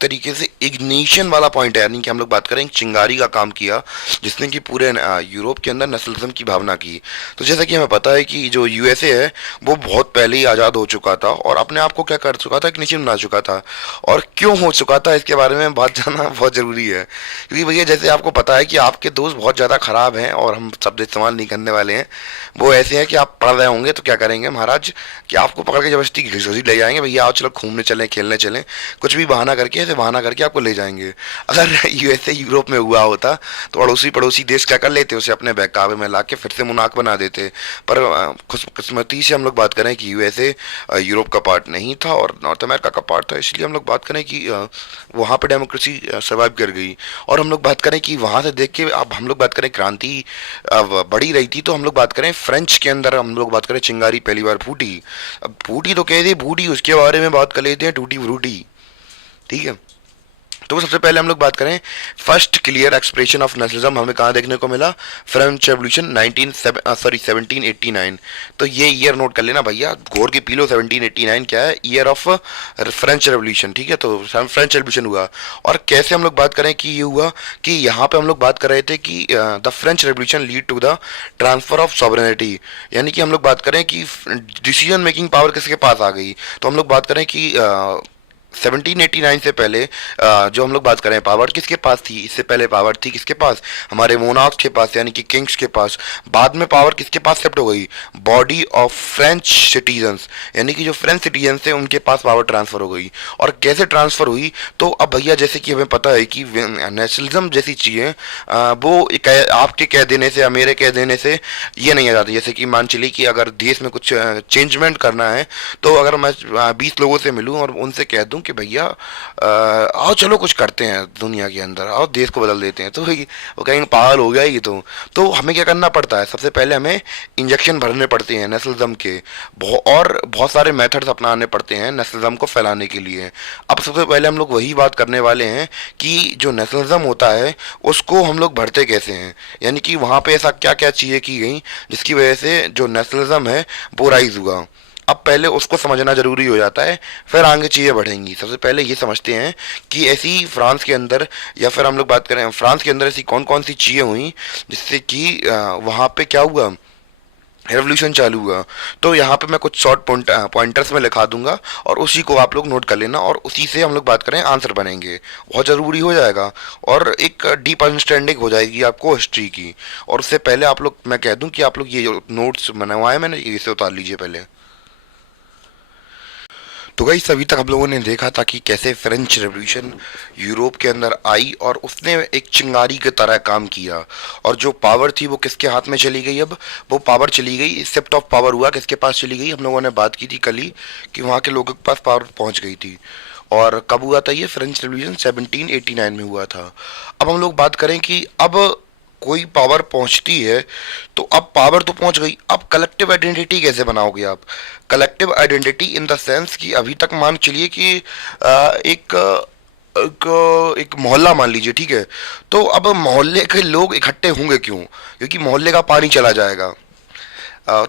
तरीके से इग्निशन वाला पॉइंट है, यानी कि हम लोग बात करें एक चिंगारी का काम किया जिसने कि पूरे यूरोप के अंदर नेशनलिज्म की भावना की। तो जैसा कि हमें पता है कि जो यूएसए है वो बहुत पहले ही आज़ाद हो चुका था और अपने आप को क्या कर चुका था, एक नेशन बना चुका था। और क्यों हो चुका था इसके बारे में बात जानना बहुत ज़रूरी है, क्योंकि भैया जैसे आपको पता है कि आपके दोस्त बहुत ज़्यादा ख़राब हैं और हम शब्द इस्तेमाल नहीं करने वाले हैं। वो ऐसे हैं कि आप पढ़ रहे होंगे तो क्या करेंगे महाराज कि आपको पकड़ के जबरदस्ती घसीट ले जाएंगे, भैया आओ चलो घूमने चलें खेलने चलें, कुछ भी बहाना करके ऐसे बहाना करके आपको ले जाएंगे। अगर यूएसए यूरोप में हुआ होता तो अड़ोसी पड़ोसी देश क्या कर लेते, उसे अपने बहकावे में ला के फिर से मुनाक बना देते। पर खुशकिस्मती से हम लोग बात करें कि यूएसए यूरोप का पार्ट नहीं था और नॉर्थ अमेरिका का पार्ट था, इसलिए हम लोग बात करें कि वहाँ पे डेमोक्रेसी सर्वाइव कर गई। और हम लोग बात करें कि वहाँ से देख के अब हम लोग बात करें क्रांति बढ़ी रही थी, तो हम लोग बात करें फ्रेंच के अंदर हम लोग बात करें चिंगारी पहली बार फूटी। अब फूटी तो कह दी फूटी, उसके बारे में बात कर लेते हैं टूटी फ्रूटी, ठीक है। तो सबसे पहले हम लोग बात करें first clear expression of nationalism हमें कहाँ देखने को मिला, फ्रेंच रेवोल्यूशन 1789। तो ये ईयर नोट कर लेना भैया, घोर के पी लो, 1789 क्या है, ईयर ऑफ फ्रेंच रेवोल्यूशन, ठीक है। तो फ्रेंच रेवोल्यूशन हुआ और कैसे हम लोग बात करें कि ये हुआ कि यहाँ पे हम लोग बात कर रहे थे कि the French revolution lead to the transfer of sovereignty, यानी कि हम लोग बात करें कि डिसीजन मेकिंग पावर किसके पास आ गई। तो हम लोग बात करें कि 1789 से पहले जो हम लोग बात करें पावर किसके पास थी, इससे पहले पावर थी किसके पास, हमारे मोनार्क्स के पास यानी कि किंग्स के पास। बाद में पावर किसके पास शिफ्ट हो गई, बॉडी ऑफ फ्रेंच सिटीजन्स, यानी कि जो फ्रेंच सिटीजन थे उनके पास पावर ट्रांसफर हो गई। और कैसे ट्रांसफर हुई, तो अब भैया जैसे कि हमें पता है कि नेशनलिज्म जैसी चीज़ें वो आपके कह देने से या मेरे कह देने से ये नहीं आ जाती। जैसे कि मान चलिए कि अगर देश में कुछ चेंजमेंट करना है, तो अगर मैं 20 लोगों से मिलूं और उनसे कह दूं कि भैया आओ चलो कुछ करते हैं दुनिया के अंदर, आओ देश को बदल देते हैं, तो वो कहेंगे पागल हो गया ये तो हमें क्या करना पड़ता है, सबसे पहले हमें इंजेक्शन भरने पड़ते हैं नेशनलिज्म के, और बहुत सारे मेथड्स अपनाने पड़ते हैं नेशनलिज्म को फैलाने के लिए। अब सबसे पहले हम लोग वही बात करने वाले हैं कि जो नेशनलिज्म होता है उसको हम लोग भरते कैसे हैं, यानी कि वहाँ पे ऐसा क्या क्या चीज़ें की गई जिसकी वजह से जो नेशनलिज्म है वो राइज हुआ। अब पहले उसको समझना जरूरी हो जाता है, फिर आगे चीज़ें बढ़ेंगी। सबसे पहले ये समझते हैं कि ऐसी फ्रांस के अंदर, या फिर हम लोग बात करें फ्रांस के अंदर ऐसी कौन कौन सी चीज़ें हुई जिससे कि वहाँ पे क्या हुआ, रेवोल्यूशन चालू हुआ। तो यहाँ पे मैं कुछ शॉर्ट पॉइंटर्स में लिखा दूंगा और उसी को आप लोग नोट कर लेना और उसी से हम लोग बात करें आंसर बनेंगे, बहुत ज़रूरी हो जाएगा और एक डीप अंडरस्टैंडिंग हो जाएगी आपको हिस्ट्री की। और उससे पहले आप लोग, मैं कह दूं कि आप लोग ये जो नोट्स बनवाए मैंने इसे उतार लीजिए पहले। तो गाइस अभी तक हम लोगों ने देखा था कि कैसे फ्रेंच रेवोल्यूशन यूरोप के अंदर आई और उसने एक चिंगारी की तरह काम किया, और जो पावर थी वो किसके हाथ में चली गई। अब वो पावर चली गई, शिफ्ट ऑफ पावर हुआ, किसके पास चली गई, हम लोगों ने बात की थी कल ही कि वहाँ के लोगों के पास पावर पहुँच गई थी। और कब हुआ था ये, फ्रेंच रेवोल्यूशन 1789 में हुआ था। अब हम लोग बात करें कि अब कोई पावर पहुंचती है तो अब पावर तो पहुंच गई, अब कलेक्टिव आइडेंटिटी कैसे बनाओगे आप। Collective identity in the sense कि अभी तक मान चलिए कि एक मोहल्ला मान लीजिए, ठीक है। तो अब मोहल्ले के लोग इकट्ठे होंगे क्यों, क्योंकि मोहल्ले का पानी चला जाएगा।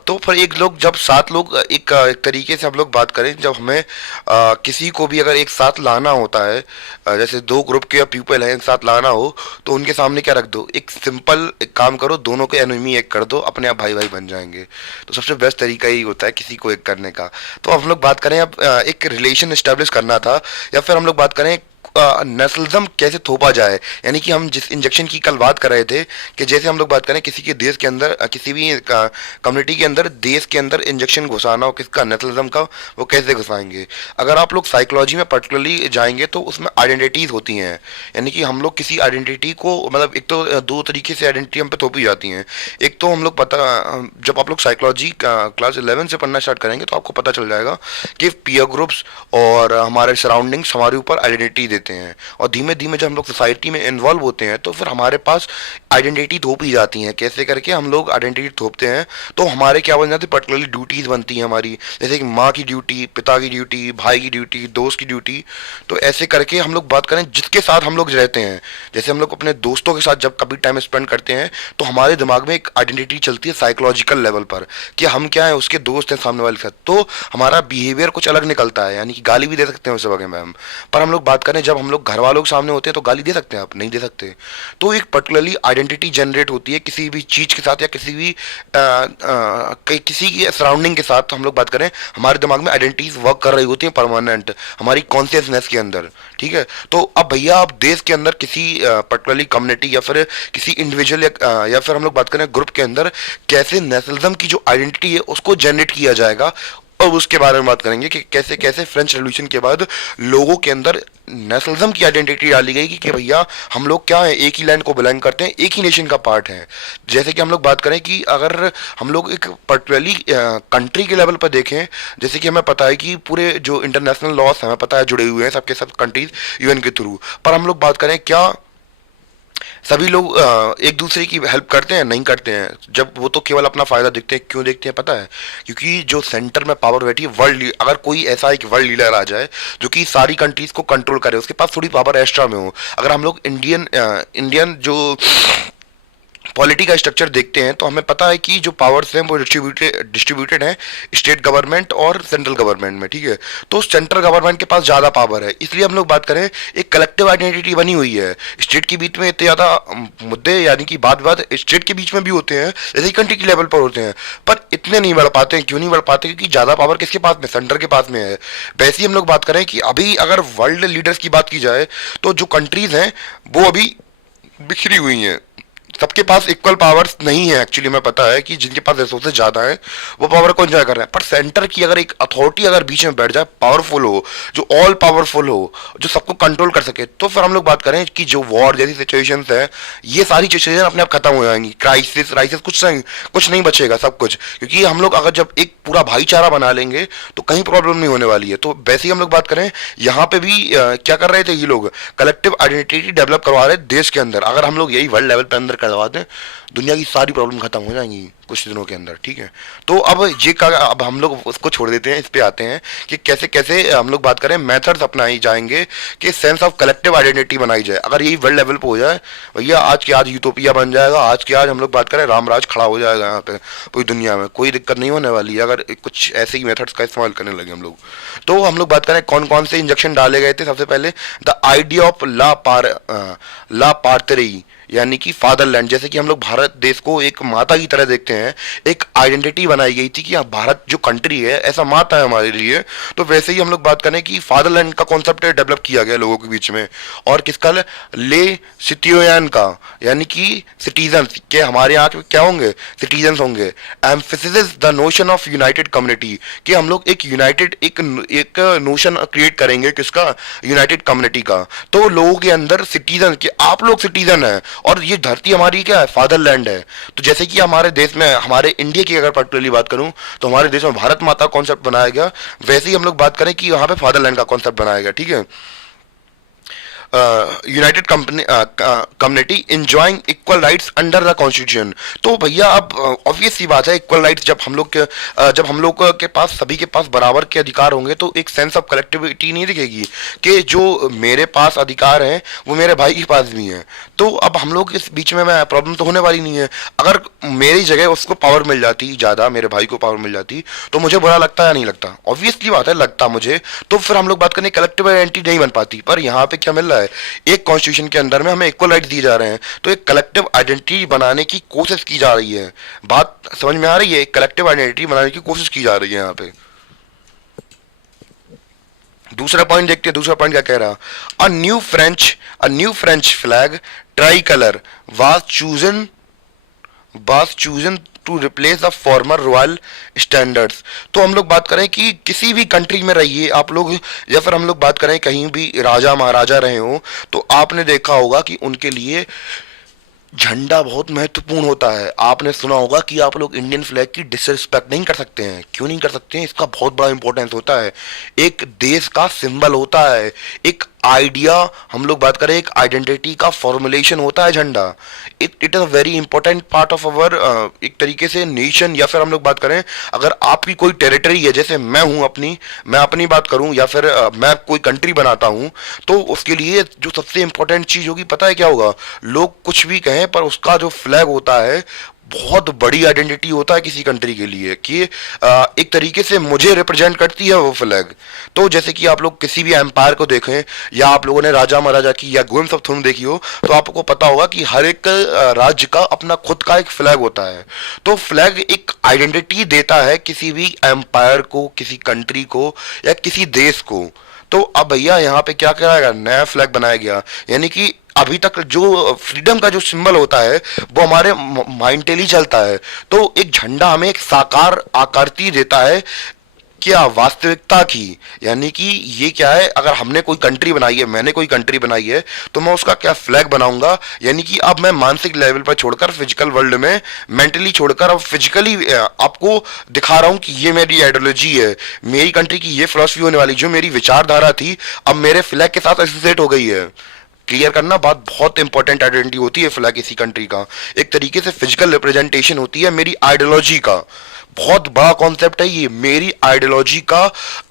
तो फिर एक लोग जब 7 लोग एक तरीके से हम लोग बात करें, जब हमें किसी को भी अगर एक साथ लाना होता है, जैसे 2 ग्रुप के पीपल हैं एक साथ लाना हो, तो उनके सामने क्या रख दो, एक सिंपल एक काम करो, दोनों के एनिमी एक कर दो, अपने आप भाई भाई बन जाएंगे। तो सबसे बेस्ट तरीका यही होता है किसी को एक करने का। तो अब हम लोग बात करें, अब एक रिलेशन इस्टेब्लिश करना था, या फिर हम लोग बात करें नेशनलिज्म कैसे थोपा जाए, यानी कि हम जिस इंजेक्शन की कल बात कर रहे थे कि जैसे हम लोग बात करें किसी के देश के अंदर, किसी भी कम्युनिटी के अंदर, देश के अंदर इंजेक्शन घुसाना हो किसका, नेशनलिज्म का, वो कैसे घुसाएंगे। अगर आप लोग साइकोलॉजी में पर्टिकुलरली जाएंगे तो उसमें आइडेंटिटीज होती हैं, यानी कि हम लोग किसी आइडेंटिटी को, मतलब एक तो 2 तरीके से आइडेंटिटी हम पे थोपी जाती हैं। एक तो हम लोग जब आप लोग साइकोलॉजी क्लास 11 से पढ़ना स्टार्ट करेंगे तो आपको पता चल जाएगा कि पीयर ग्रुप्स और हमारे सराउंडिंग्स हमारे ऊपर आइडेंटिटी देते लेते हैं, और धीमे धीमे जब हम लोग सोसाइटी में इन्वॉल्व होते हैं तो फिर हमारे पास आइडेंटिटी थोपी जाती हैं। कैसे करके हम लोग आइडेंटिटी थोपते हैं, तो हमारे क्या बन जाती है, पर्टिकुलरली ड्यूटीज़ बनती हैं हमारी, जैसे कि माँ की ड्यूटी, पिता की ड्यूटी, भाई की ड्यूटी, दोस्त की ड्यूटी। तो ऐसे करके हम लोग बात करें जिसके साथ हम लोग रहते हैं, जैसे हम लोग अपने दोस्तों के साथ जब कभी टाइम स्पेंड करते हैं तो हमारे दिमाग में एक आइडेंटिटी चलती है साइकोलॉजिकल लेवल पर कि हम क्या है, उसके दोस्त हैं सामने वाले के साथ, तो हमारा बिहेवियर कुछ अलग निकलता है। यानी कि गाली भी दे सकते हैं उस वक्त में हम, पर हम लोग बात करें जब हम लोग घर वालों के सामने होते हैं तो गाली दे सकते हैं, आप नहीं दे सकते। तो एक पर्टिकुलरली आइडेंटिटी जनरेट होती है किसी भी चीज़ के साथ या किसी भी किसी की सराउंडिंग के साथ। हम लोग बात करें हमारे दिमाग में आइडेंटिटीज वर्क कर रही होती हैं परमानेंट हमारी कॉन्शियसनेस के अंदर, ठीक है। तो अब भैया आप देश के अंदर किसी पर्टिकुलरली कम्युनिटी या फिर किसी इंडिविजुअल या फिर हम लोग बात करें ग्रुप के अंदर कैसे नेशनलिज्म की जो आइडेंटिटी है उसको जनरेट किया जाएगा, और उसके बारे में बात करेंगे कि कैसे कैसे फ्रेंच रेवोल्यूशन के बाद लोगों के अंदर नेशनलिज्म की आइडेंटिटी डाली गई कि भैया हम लोग क्या है, एक ही लैंड को बिलोंग करते हैं, एक ही नेशन का पार्ट है। जैसे कि हम लोग बात करें कि अगर हम लोग एक पर्टिकुलरली कंट्री के लेवल पर देखें, जैसे कि हमें पता है कि पूरे जो इंटरनेशनल लॉस हमें पता है जुड़े हुए हैं सबके सब कंट्रीज यूएन के थ्रू, पर हम लोग बात करें क्या सभी लोग एक दूसरे की हेल्प करते हैं? नहीं करते हैं। जब वो तो केवल अपना फायदा देखते हैं। क्यों देखते हैं पता है? क्योंकि जो सेंटर में पावर बैठी है वर्ल्ड, अगर कोई ऐसा एक वर्ल्ड लीडर आ जाए जो कि सारी कंट्रीज को कंट्रोल करे, उसके पास थोड़ी पावर एक्स्ट्रा में हो। अगर हम लोग इंडियन जो पॉलिटी का स्ट्रक्चर देखते हैं तो हमें पता है कि जो पावर्स हैं वो डिस्ट्रीब्यूटेड हैं स्टेट गवर्नमेंट और सेंट्रल गवर्नमेंट में, ठीक है। तो सेंट्रल गवर्नमेंट के पास ज़्यादा पावर है, इसलिए हम लोग बात करें एक कलेक्टिव आइडेंटिटी बनी हुई है। स्टेट के बीच में इतने ज़्यादा मुद्दे यानी कि बात बात स्टेट के बीच में भी होते हैं, जैसे कंट्री के लेवल पर होते हैं, पर इतने नहीं बढ़ पाते हैं। क्यों नहीं बढ़ पाते? क्योंकि ज़्यादा पावर किसके पास में? सेंटर के पास में है। वैसे ही हम लोग बात करें कि अभी अगर वर्ल्ड लीडर्स की बात की जाए तो जो कंट्रीज हैं वो अभी बिखरी हुई हैं, सबके पास इक्वल पावर्स नहीं है। एक्चुअली हमें पता है कि जिनके पास रिसोर्सेज ज़्यादा है वो पावर को एंजॉय कर रहे हैं, पर सेंटर की अगर एक अथॉरिटी अगर बीच में बैठ जाए, पावरफुल हो, जो ऑल पावरफुल हो, जो सबको कंट्रोल कर सके, तो फिर हम लोग बात करें कि जो वॉर जैसी सिचुएशंस है ये सारी सिचुएशन अपने आप खत्म हो जाएंगी। क्राइसिस राइसिस कुछ नहीं बचेगा, सब कुछ। क्योंकि हम लोग अगर जब एक पूरा भाईचारा बना लेंगे तो कहीं प्रॉब्लम नहीं होने वाली है। तो वैसे ही हम लोग बात करें यहाँ पे भी क्या कर रहे थे ये लोग? कलेक्टिव आइडेंटिटी डेवलप करवा रहे देश के अंदर। अगर हम लोग यही वर्ल्ड लेवल पे अंदर करवा दें, दुनिया की सारी प्रॉब्लम खत्म हो जाएंगी कुछ दिनों के अंदर, ठीक है। तो अब हम लोग उसको छोड़ देते हैं, इस पे आते हैं कि कैसे कैसे हम लोग बात करें मेथड्स अपनाई जाएंगे कि सेंस ऑफ कलेक्टिव आइडेंटिटी बनाई जाए। अगर यही वर्ल्ड लेवल पे हो जाए भैया, आज के आज यूटोपिया बन जाएगा। आज के आज हम लोग बात करें रामराज खड़ा हो जाएगा यहाँ पे पूरी दुनिया में, कोई दिक्कत नहीं होने वाली है अगर कुछ ऐसे ही मेथड्स का इस्तेमाल करने लगे हम लोग। तो हम लोग बात करें कौन कौन से इंजेक्शन डाले गए थे। सबसे पहले द आइडिया ऑफ ला पार्टरी यानी कि फादरलैंड, जैसे कि हम लोग भारत देश को एक माता की तरह देखते हैं, एक आइडेंटिटी बनाई गई थी कि हाँ भारत जो कंट्री है ऐसा माता है हमारे लिए। तो वैसे ही हम लोग बात करें कि फादरलैंड का कॉन्सेप्ट डेवलप किया गया लोगों के बीच में, और किसका? ले सिटियोयन का, यानी कि सिटीजन्स के हमारे यहाँ के क्या होंगे? सिटीजन्स होंगे। Emphasis the notion of United community, कि हम लोग एक यूनाइटेड एक नोशन क्रिएट करेंगे, किसका? यूनाइटेड कम्युनिटी का। तो लोगों के अंदर सिटीजन कि आप लोग सिटीजन हैं और ये धरती हमारी क्या है? फादरलैंड है। तो जैसे कि हमारे देश में, हमारे इंडिया की अगर पर्टिकुलरली बात करूं तो हमारे देश में भारत माता कॉन्सेप्ट बनाया गया, वैसे ही हम लोग बात करें कि यहाँ पे फादरलैंड का कॉन्सेप्ट बनाया गया, ठीक है। United community enjoying equal rights under the constitution. तो भैया अब ऑब्वियस सी बात है, इक्वल राइट्स जब हम लोग के पास सभी के पास बराबर के अधिकार होंगे तो एक सेंस ऑफ कलेक्टिविटी नहीं दिखेगी कि जो मेरे पास अधिकार हैं वो मेरे भाई के पास भी हैं। तो अब हम लोग इस बीच में प्रॉब्लम तो होने वाली नहीं है। अगर मेरी जगह उसको पावर मिल जाती ज़्यादा, मेरे भाई को पावर मिल जाती, तो मुझे बुरा लगता या नहीं लगता? ऑब्वियसली बात है, लगता मुझे। तो फिर हम लोग बात करें कलेक्टिव आइडेंटिटी नहीं बन पाती। पर यहाँ पे क्या मिल रहा है? एक कॉन्स्टिट्यूशन के अंदर में हमें इक्वल राइट्स दिए जा रहे हैं, तो एक कलेक्टिव आइडेंटिटी बनाने की कोशिश की जा रही है। बात समझ में आ रही है? एक कलेक्टिव आइडेंटिटी बनाने की कोशिश की जा रही है यहाँ पे। दूसरा पॉइंट देखते हैं, दूसरा पॉइंट क्या कह रहा? A new French flag tricolour was chosen to replace the former royal standards. तो हम लोग बात करें कि किसी भी कंट्री में रहिए आप लोग, या फिर हम लोग बात करें कहीं भी राजा महाराजा रहे हो, तो आपने देखा होगा कि उनके लिए झंडा बहुत महत्वपूर्ण होता है। आपने सुना होगा कि आप लोग इंडियन फ्लैग की डिसरिस्पेक्ट नहीं कर सकते हैं। क्यों नहीं कर सकते हैं? इसका बहुत बड़ा इंपॉर्टेंस होता है। एक देश का सिंबल होता है, एक आइडिया, हम लोग बात करें एक आइडेंटिटी का फॉर्मुलेशन होता है झंडा। It is a very important part of our एक तरीके से नेशन, या फिर हम लोग बात करें अगर आपकी कोई टेरिटरी है, जैसे मैं हूं अपनी, मैं अपनी बात करूं, या फिर मैं कोई कंट्री बनाता हूं, तो उसके लिए जो सबसे इंपॉर्टेंट चीज होगी पता है क्या होगा? लोग कुछ भी कहें पर उसका जो फ्लैग होता है बहुत बड़ी आइडेंटिटी होता है किसी कंट्री के लिए, कि एक तरीके से मुझे रिप्रेजेंट करती है वो फ्लैग। तो जैसे कि आप लोग किसी भी एम्पायर को देखें, या आप लोगों ने राजा महाराजा की या गेम्स ऑफ थ्रोन देखी हो, तो आपको पता होगा कि हर एक राज्य का अपना खुद का एक फ्लैग होता है। तो फ्लैग एक आइडेंटिटी देता है किसी भी एम्पायर को, किसी कंट्री को, या किसी देश को। तो अब भैया यहाँ पे क्या करा गया? नया फ्लैग बनाया गया, यानी कि अभी तक जो फ्रीडम का जो सिंबल होता है वो हमारे माइंडली चलता है। तो एक झंडा हमें एक साकार आकृति देता है, क्या वास्तविकता की। यानी कि ये क्या है, अगर हमने कोई कंट्री बनाई है, मैंने कोई कंट्री बनाई है, तो मैं उसका क्या फ्लैग बनाऊंगा। यानी कि अब मैं मानसिक लेवल पर छोड़कर फिजिकल वर्ल्ड में, मेंटली छोड़कर अब फिजिकली आपको दिखा रहा हूं कि ये मेरी आइडियोलॉजी है, मेरी कंट्री की ये फिलॉसफी होने वाली, जो मेरी विचारधारा थी अब मेरे फ्लैग के साथ एसोसिएट हो गई है। क्लियर करना बात, बहुत इंपॉर्टेंट आइडेंटिटी होती है फ्लैग किसी कंट्री का, एक तरीके से फिजिकल रिप्रेजेंटेशन होती है मेरी आइडियोलॉजी का। बहुत बड़ा कॉन्सेप्ट है ये, मेरी आइडियोलॉजी का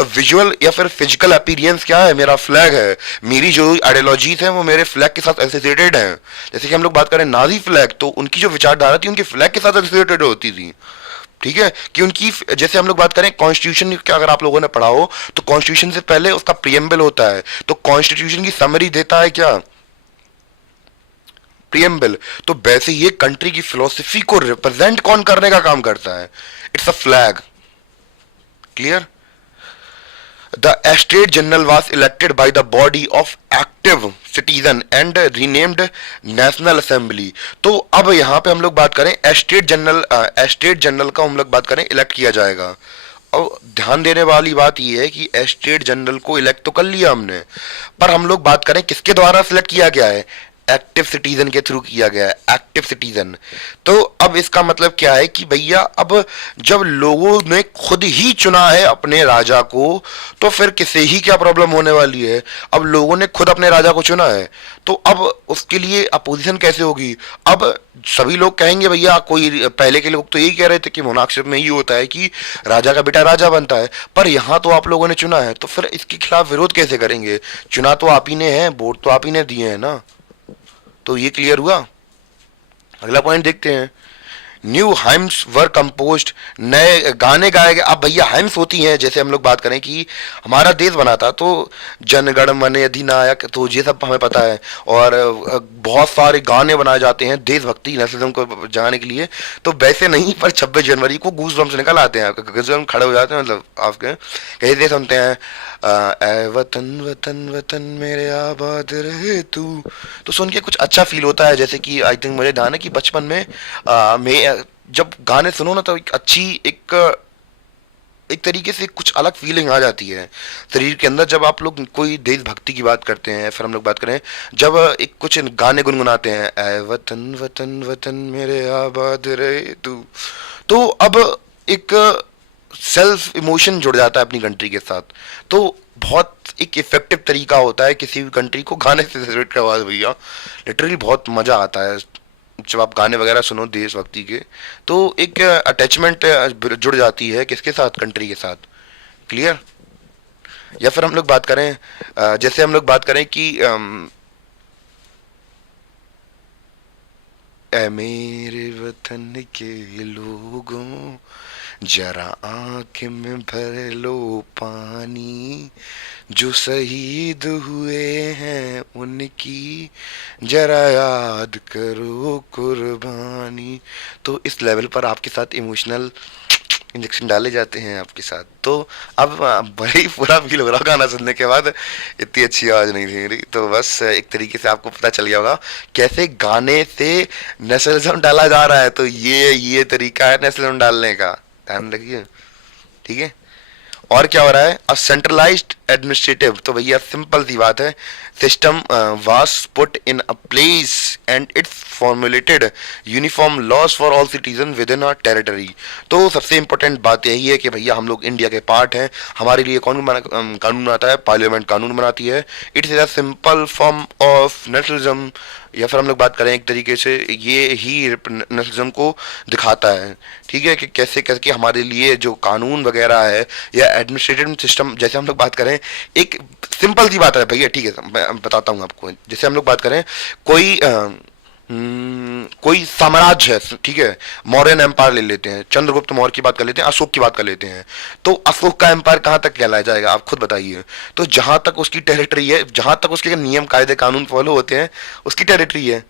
विजुअल या फिर फिजिकल अपीरियंस क्या है? मेरा फ्लैग है। मेरी जो आइडियोलॉजीज हैं वो मेरे फ्लैग के साथ एसोसिएटेड हैं। जैसे कि हम लोग बात करें नाजी फ्लैग, तो उनकी जो विचारधारा थी उनके फ्लैग के साथ एसोसिएटेड होती थी। ठीक है, कि उनकी, जैसे हम लोग बात करें कॉन्स्टिट्यूशन का, अगर आप लोगों ने पढ़ा हो तो कॉन्स्टिट्यूशन से पहले उसका प्रियम्बल होता है। तो कॉन्स्टिट्यूशन की समरी देता है क्या? प्रियम्बल। तो वैसे ये कंट्री की फिलोसफी को रिप्रेजेंट कौन करने का काम करता है? It's a flag. Clear? The state general was elected by the body of active citizen and renamed national assembly. तो अब यहां पे हम लोग बात करें स्टेट जनरल का हम लोग बात करें इलेक्ट किया जाएगा। और ध्यान देने वाली बात यह है कि स्टेट जनरल को इलेक्ट तो कर लिया हमने, पर हम लोग बात करें किसके द्वारा सिलेक्ट किया गया है? एक्टिव सिटीजन के थ्रू किया गया है, एक्टिव सिटीजन। तो अब इसका मतलब क्या है कि भैया अब जब लोगों ने खुद ही चुना है अपने राजा को, तो फिर किसे ही क्या प्रॉब्लम होने वाली है? अब लोगों ने खुद अपने राजा को चुना है, तो अब उसके लिए अपोजिशन कैसे होगी? अब सभी लोग कहेंगे भैया, कोई पहले के लोग तो यही कह रहे थे कि मोनार्कशिप में ही होता है कि राजा का बेटा राजा बनता है, पर यहाँ तो आप लोगों ने चुना है, तो फिर इसके खिलाफ विरोध कैसे करेंगे? चुना तो आप ही ने है, वोट तो आप ही ने दिए हैं ना। तो ये क्लियर हुआ। अगला पॉइंट देखते हैं। न्यू हाइम्स वर कंपोज्ड, नए गाने गाए गए। अब भैया हाइम्स होती हैं, जैसे हम लोग बात करें कि हमारा देश बना था तो जनगण मन अधिनायक, तो ये सब हमें पता है। और बहुत सारे गाने बनाए जाते हैं देशभक्ति नेशनलिज्म को जगाने के लिए। तो वैसे नहीं, पर 26 जनवरी को गूज बम्स निकल आते हैं, गजल खड़े हो जाते हैं। मतलब आपके कहीं से सुनते हैं, ऐ वतन वतन वतन मेरे आबाद रहे तू, तो सुन के कुछ अच्छा फील होता है। जैसे कि आई थिंक मुझे ध्यान है कि बचपन में मैं जब गाने सुनो ना, तो एक अच्छी एक तरीके से कुछ अलग फीलिंग आ जाती है शरीर के अंदर। जब आप लोग कोई देशभक्ति की बात करते हैं, फिर हम लोग बात करें जब एक कुछ गाने गुनगुनाते हैं, ऐ वतन वतन वतन मेरे आबाद रहे तू, तो अब एक सेल्फ इमोशन जुड़ जाता है अपनी कंट्री के साथ। तो बहुत एक इफेक्टिव तरीका होता है किसी भी कंट्री को गाने से सेलिब्रेट करवा दो भैया, लिटरली बहुत मजा आता है जब आप गाने वगैरह सुनो देशभक्ति के। तो एक अटैचमेंट जुड़ जाती है किसके साथ? कंट्री के साथ। क्लियर? या फिर हम लोग बात करें, जैसे हम लोग बात करें कि ऐ मेरे वतन के लोगों जरा आंख में भर लो पानी, जो शहीद हुए हैं उनकी जरा याद करो कुर्बानी। तो इस लेवल पर आपके साथ इमोशनल इंजेक्शन डाले जाते हैं आपके साथ। तो अब बड़ा ही पूरा फील हो रहा गाना सुनने के बाद। इतनी अच्छी आवाज नहीं थी मेरी, तो बस एक तरीके से आपको पता चल गया होगा कैसे गाने से नेशनलिज्म डाला जा रहा है। तो ये तरीका है नेशनलिज्म डालने का, ध्यान रखिए। ठीक है, और क्या हो रहा है? अ सेंट्रलाइज्ड एडमिनिस्ट्रेटिव, तो भैया सिंपल सी बात है, system was put in a place and its formulated uniform laws for all citizens within our territory। तो सबसे इम्पोर्टेंट बात यही है कि भैया हम लोग इंडिया के पार्ट हैं, हमारे लिए कानून बनाता है, पार्लियामेंट कानून बनाती है। It's a simple form of nationalism, या फिर हम लोग बात करें एक तरीके से ये ही नेशनलिज्म को दिखाता है, ठीक है, कि कैसे कैसे हमारे लिए जो कानून वगैरह है या एडमिनिस्ट्रेटिव सिस्टम, जैसे हम लोग बात करें एक सिंपल सी बात है भैया, ठीक है मैं बताता हूँ आपको। जैसे हम लोग बात करें कोई कोई साम्राज्य है, ठीक है, मौर्यन एम्पायर ले लेते हैं, चंद्रगुप्त मौर्य की बात कर लेते हैं, अशोक की बात कर लेते हैं। तो अशोक का एम्पायर कहाँ तक कहलाया जाएगा, आप खुद बताइए। तो जहां तक उसकी टेरिटरी है, जहां तक उसके नियम कायदे कानून फॉलो होते हैं, उसकी टेरिटरी है।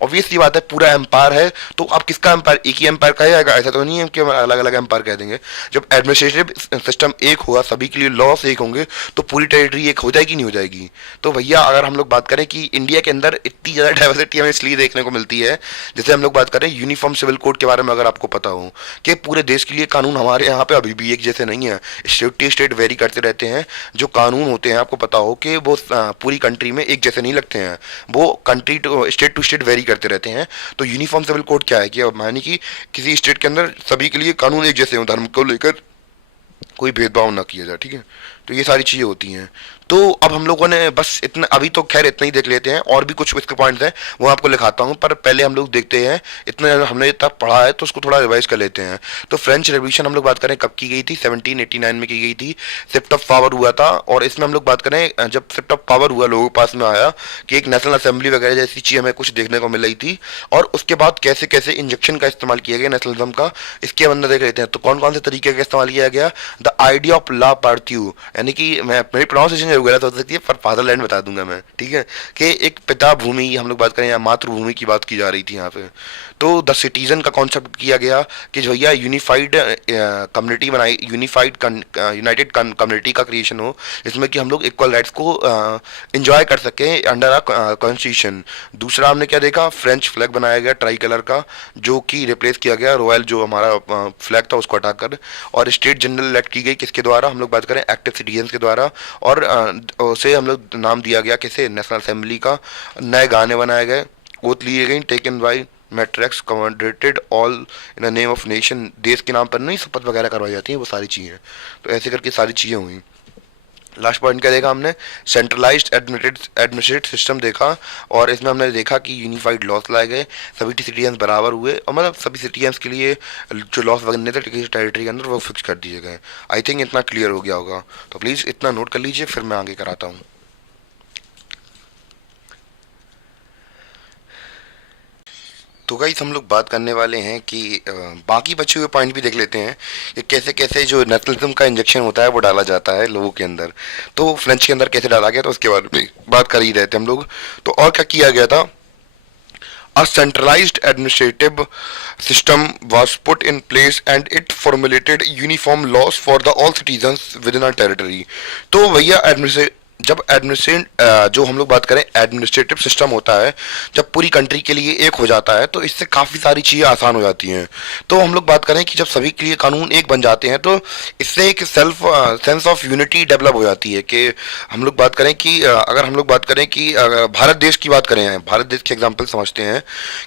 ऑब्वियस सी बात है, पूरा एम्पायर है तो अब किसका एम्पायर, एक ही एम्पायर कहा जाएगा, ऐसा तो नहीं है कि हम अलग अलग एम्पायर कह देंगे। जब एडमिनिस्ट्रेटिव सिस्टम एक होगा, सभी के लिए लॉस एक होंगे, तो पूरी टेरिटरी एक हो जाएगी नहीं हो जाएगी। तो भैया अगर हम लोग बात करें कि इंडिया के अंदर इतनी ज़्यादा डाइवर्सिटी हमें इसलिए देखने को मिलती है, जैसे हम लोग बात करें यूनिफॉर्म सिविल कोड के बारे में, अगर आपको पता हो कि पूरे देश के लिए कानून हमारे यहाँ पे अभी भी एक जैसे नहीं है, स्टेट टू स्टेट वेरी करते रहते हैं। जो कानून होते हैं आपको पता हो कि वो पूरी कंट्री में एक जैसे नहीं लगते हैं, वो कंट्री टू स्टेट वेरी करते रहते हैं। तो यूनिफॉर्म सिविल कोड क्या है कि माने कि किसी स्टेट के अंदर सभी के लिए कानून एक जैसे हो, धर्म को लेकर कोई भेदभाव ना किया जाए, ठीक है। तो ये सारी चीज़ें होती हैं। तो अब हम लोगों ने बस इतना, अभी तो खैर इतना ही देख लेते हैं, और भी कुछ इसके पॉइंट्स हैं वो आपको लिखाता हूँ, पर पहले हम लोग देखते हैं, इतना हमने इतना पढ़ा है तो उसको थोड़ा रिवाइज कर लेते हैं। तो फ्रेंच रेवोल्यूशन हम लोग बात करें कब की गई थी, 1789 में की गई थी, शिफ्ट ऑफ पावर हुआ था। और इसमें हम लोग बात करें जब शिफ्ट ऑफ पावर हुआ, लोगों के पास में आया कि एक नेशनल असेंबली वगैरह जैसी चीज़ हमें कुछ देखने को मिल रही थी, और उसके बाद कैसे कैसे इंजेक्शन का इस्तेमाल किया गया नेशनलिज्म का, इसके अंदर देख लेते हैं। तो कौन कौन से तरीके का इस्तेमाल किया गया, द आइडिया ऑफ ला पार्थ्यू, यानी कि मैं मेरी प्रोनाउंसिएशन गलत हो सकती है पर फादरलैंड बता दूंगा मैं, ठीक है, कि एक पिता भूमि हम लोग बात करें या मातृभूमि की बात की जा रही थी यहाँ पे। तो द सिटीजन का कॉन्सेप्ट किया गया कि भैया यूनिफाइड कम्युनिटी बनाई, यूनाइटेड कम्युनिटी का क्रिएशन हो, जिसमें कि हम लोग इक्वल राइट्स को एंजॉय कर सकें अंडर अ कॉन्स्टिट्यूशन। दूसरा हमने क्या देखा, फ्रेंच फ्लैग बनाया गया ट्राई कलर का, जो कि रिप्लेस किया गया रॉयल जो हमारा फ्लैग था उसको हटाकर, और स्टेट जनरल इलेक्ट की गई किसके द्वारा, हम लोग बात करें एक्टिव सिटीजन के द्वारा, और उसे हम लोग नाम दिया गया किसे, नेशनल असेंबली का। नए गाने बनाए गए, ओथ लिए गई, taken by matrix commendated all in the name of nation, देश के नाम पर नहीं शपथ वगैरह करवाई जाती हैं वो सारी चीज़ें। तो ऐसे करके सारी चीज़ें हुई। लास्ट पॉइंट क्या देखा हमने, सेंट्रलाइज्ड एडमिनिस्ट्रेटिव सिस्टम देखा, और इसमें हमने देखा कि यूनिफाइड लॉस लाए गए, सभी सिटीजन्स बराबर हुए, और मतलब सभी सिटीजन्स के लिए जो लॉस बनने थे टेरिटरी के अंदर वो फिक्स कर दिए गए। आई थिंक इतना क्लियर हो गया होगा, तो प्लीज़ इतना नोट कर लीजिए, फिर मैं आगे कराता हूँ। तो गाइस हम लोग बात करने वाले हैं कि बाकी बचे हुए पॉइंट भी देख लेते हैं कि कैसे कैसे जो नेशनलिज्म का इंजेक्शन होता है वो डाला जाता है लोगों के अंदर। तो फ्रेंच के अंदर कैसे डाला गया, तो उसके बारे में बात कर ही रहे थे हम लोग। तो और क्या किया गया था, a centralized administrative system was put in place and it formulated uniform laws for the all citizens within our territory। तो भैया जब एडमिनिस्ट्रेट जो हम लोग बात करें एडमिनिस्ट्रेटिव सिस्टम होता है, जब पूरी कंट्री के लिए एक हो जाता है तो इससे काफ़ी सारी चीज़ें आसान हो जाती हैं। तो हम लोग बात करें कि जब सभी के लिए कानून एक बन जाते हैं तो इससे एक सेंस ऑफ यूनिटी डेवलप हो जाती है। कि हम लोग बात करें कि अगर हम लोग बात करें कि भारत देश की बात करें, भारत देश के एग्जाम्पल समझते हैं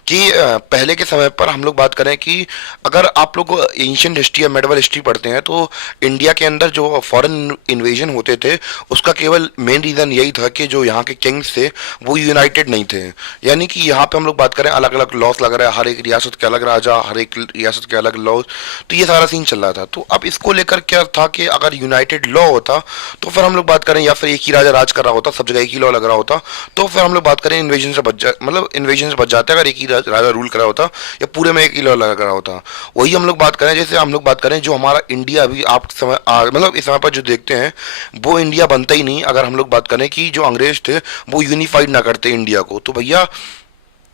कि पहले के समय पर हम लोग बात करें कि अगर आप लोग एंशिएंट हिस्ट्री या मेडिवल हिस्ट्री पढ़ते हैं तो इंडिया के अंदर जो फॉरेन इन्वेजन होते थे उसका केवल मेन रीज़न यही था कि जो यहाँ के किंग्स थे वो यूनाइटेड नहीं थे। यानी कि यहाँ पे हम लोग बात करें अलग अलग लॉस लग रहा है, हर एक रियासत के अलग राजा, हर एक रियासत के अलग लॉज, तो ये सारा सीन चल रहा था। तो अब इसको लेकर क्या था कि अगर यूनाइटेड लॉ होता तो फिर हम लोग बात करें, या फिर एक ही राजा राज कर रहा होता, सब जगह एक ही लॉ लग रहा होता, तो फिर हम लोग बात करें इन्वेजन से बच मतलब इन्वेजन से बच जाते अगर एक ही राजा रूल कर रहा होता या पूरे में एक ही लॉ लग रहा होता। वही हम लोग बात करें, जैसे हम लोग बात करें जो हमारा इंडिया अभी आप समय मतलब इस समय पर जो देखते हैं वो इंडिया बनता ही नहीं अगर हम लोग बात करें कि जो अंग्रेज थे वो यूनिफाइड ना करते इंडिया को। तो भैया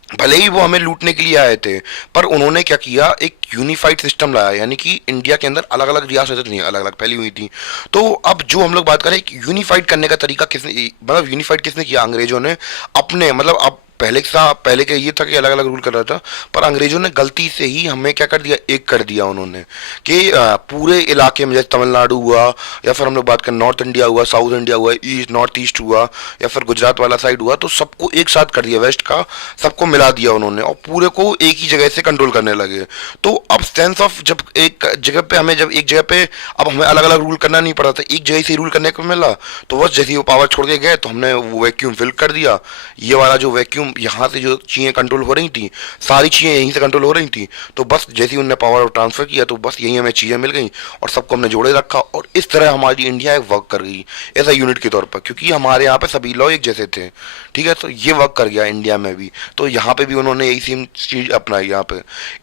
भले ही वो हमें लूटने के लिए आए थे पर उन्होंने क्या किया, एक यूनिफाइड सिस्टम लाया, यानी कि इंडिया के अंदर अलग अलग रियासतें थी, अलग अलग फैली हुई थी। तो अब जो हम लोग बात करें यूनिफाइड करने का तरीका किसने, मतलब यूनिफाइड किसने किया, अंग्रेजों ने अपने मतलब अब पहले के ये था कि अलग अलग रूल कर रहा था, पर अंग्रेजों ने गलती से ही हमें क्या कर दिया, एक कर दिया उन्होंने कि पूरे इलाके में, जैसे तमिलनाडु हुआ, या फिर हम लोग बात करें नॉर्थ इंडिया हुआ, साउथ इंडिया हुआ, ईस्ट नॉर्थ ईस्ट हुआ, या फिर गुजरात वाला साइड हुआ, तो सबको एक साथ कर दिया, वेस्ट का सबको मिला दिया उन्होंने, और पूरे को एक ही जगह से कंट्रोल करने लगे। तो अब सेंस ऑफ, जब एक जगह पे हमें, जब एक जगह पे अब हमें अलग अलग रूल करना नहीं पड़ा था, एक जगह से रूल करने को मिला, तो बस जैसे ही वो पावर छोड़ के गए तो हमने वो वैक्यूम फिल कर दिया। ये वाला जो वैक्यूम, यहाँ से जो चीज़ें कंट्रोल हो रही थी, सारी चीज़ें यहीं से कंट्रोल हो रही थी, तो बस जैसे ही उनने पावर ट्रांसफर किया तो बस यहीं हमें चीज़ें मिल गई और सबको हमने जोड़े रखा, और इस तरह हमारी इंडिया एक वर्क कर गई एज अ यूनिट के तौर पर, क्योंकि हमारे यहाँ पे सभी लॉ एक जैसे थे। ठीक है, तो ये वर्क कर गया इंडिया में भी। तो यहाँ पे भी उन्होंने यही सेम चीज अपनाई। यहाँ पे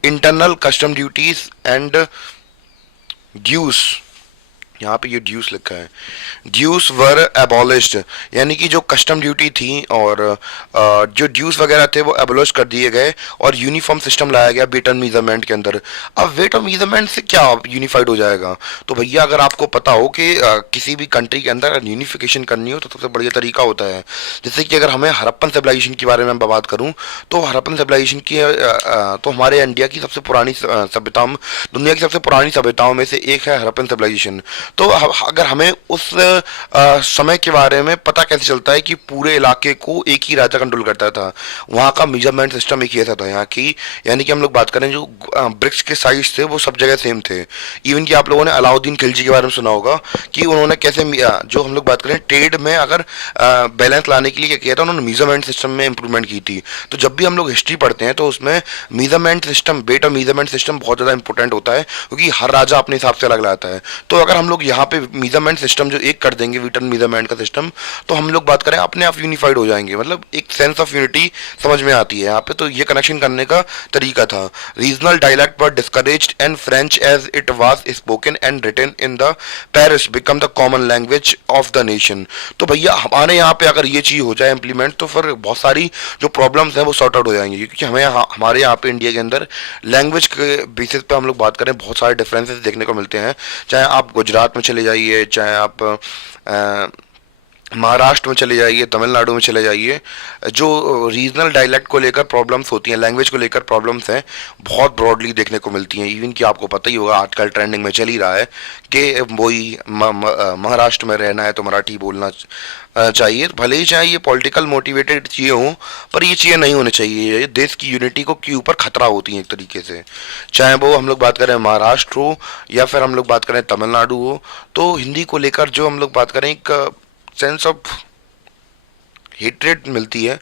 इंटरनल कस्टम ड्यूटीज एंड ड्यूस, यहाँ पे ये ड्यूस लिखा है, ड्यूस वर एबॉलिश्ड, यानी कि जो कस्टम ड्यूटी थी और जो ड्यूस वगैरह थे वो एबॉलिश कर दिए गए, और यूनिफॉर्म सिस्टम लाया गया वेट एंड मेजरमेंट के अंदर। अब वेट और मेजरमेंट से क्या यूनिफाइड हो जाएगा? तो भैया अगर आपको पता हो कि किसी भी कंट्री के अंदर यूनिफिकेशन करनी हो तो सबसे बढ़िया तरीका होता है, जैसे कि अगर हमें हड़प्पन सिविलाइजेशन के बारे में बात करूँ, तो हड़प्पन सिविलाइजेशन की तो हमारे इंडिया की सबसे पुरानी सभ्यता, दुनिया की सबसे पुरानी सभ्यताओं में से एक है हड़प्पन सिविलाइजेशन। तो अगर हमें उस समय के बारे में पता कैसे चलता है कि पूरे इलाके को एक ही राजा कंट्रोल करता था, वहाँ का मेजरमेंट सिस्टम एक ही ऐसा था यहाँ की, यानी कि हम लोग बात करें जो ब्रिक्स के साइज थे वो सब जगह सेम थे। इवन कि आप लोगों ने अलाउद्दीन खिलजी के बारे में सुना होगा कि उन्होंने कैसे जो हम लोग बात करें ट्रेड में अगर बैलेंस लाने के लिए क्या किया था, उन्होंने मेजरमेंट सिस्टम में इंप्रूवमेंट की थी। तो जब भी हम लोग हिस्ट्री पढ़ते हैं तो उसमें मेजरमेंट सिस्टम, वेट और मेजरमेंट सिस्टम बहुत ज़्यादा इंपॉर्टेंट होता है, क्योंकि हर राजा अपने हिसाब से अलग लाता है। तो अगर हम लोग यहाँ पे मेजरमेंट सिस्टम जो एक कर देंगे, वेट एंड मेजरमेंट का सिस्टम, तो हम लोग बात करें अपने आप यूनिफाइड हो जाएंगे, मतलब एक सेंस ऑफ यूनिटी समझ में आती है यहाँ पे। तो ये कनेक्शन करने का तरीका था। Regional dialect were discouraged and French as it was spoken and written in the Paris become the common language of the nation. तो भैया हमारे यहाँ पे अगर ये चीज़ हो जाए इम्प्लीमेंट, तो फिर बहुत सारी जो प्रॉब्लम्स हैं वो सॉर्ट आउट हो जाएंगी, क्योंकि हमें हमारे यहाँ पे इंडिया के अंदर लैंग्वेज के बेसिस पे हम लोग बात करें बहुत सारे डिफरेंसेस देखने को मिलते हैं। चाहे आप गुजरात में चले जाइए, चाहे आप महाराष्ट्र में चले जाइए, तमिलनाडु में चले जाइए, जो रीजनल डायलेक्ट को लेकर प्रॉब्लम्स होती हैं, लैंग्वेज को लेकर प्रॉब्लम्स हैं, बहुत ब्रॉडली देखने को मिलती हैं। इवन कि आपको पता ही होगा आजकल ट्रेंडिंग में चल ही रहा है कि वही महाराष्ट्र में रहना है तो मराठी बोलना चाहिए। भले ही चाहे ये पॉलिटिकल मोटिवेटेड चीज़ें हों, पर ये चीज़ें नहीं होनी चाहिए। ये देश की यूनिटी को के ऊपर खतरा होती हैं एक तरीके से। चाहे वो हम लोग बात करें महाराष्ट्र हो या फिर हम लोग बात करें तमिलनाडु हो, तो हिंदी को लेकर जो हम लोग बात करें एक सेंस ऑफ हेट्रेड मिलती है,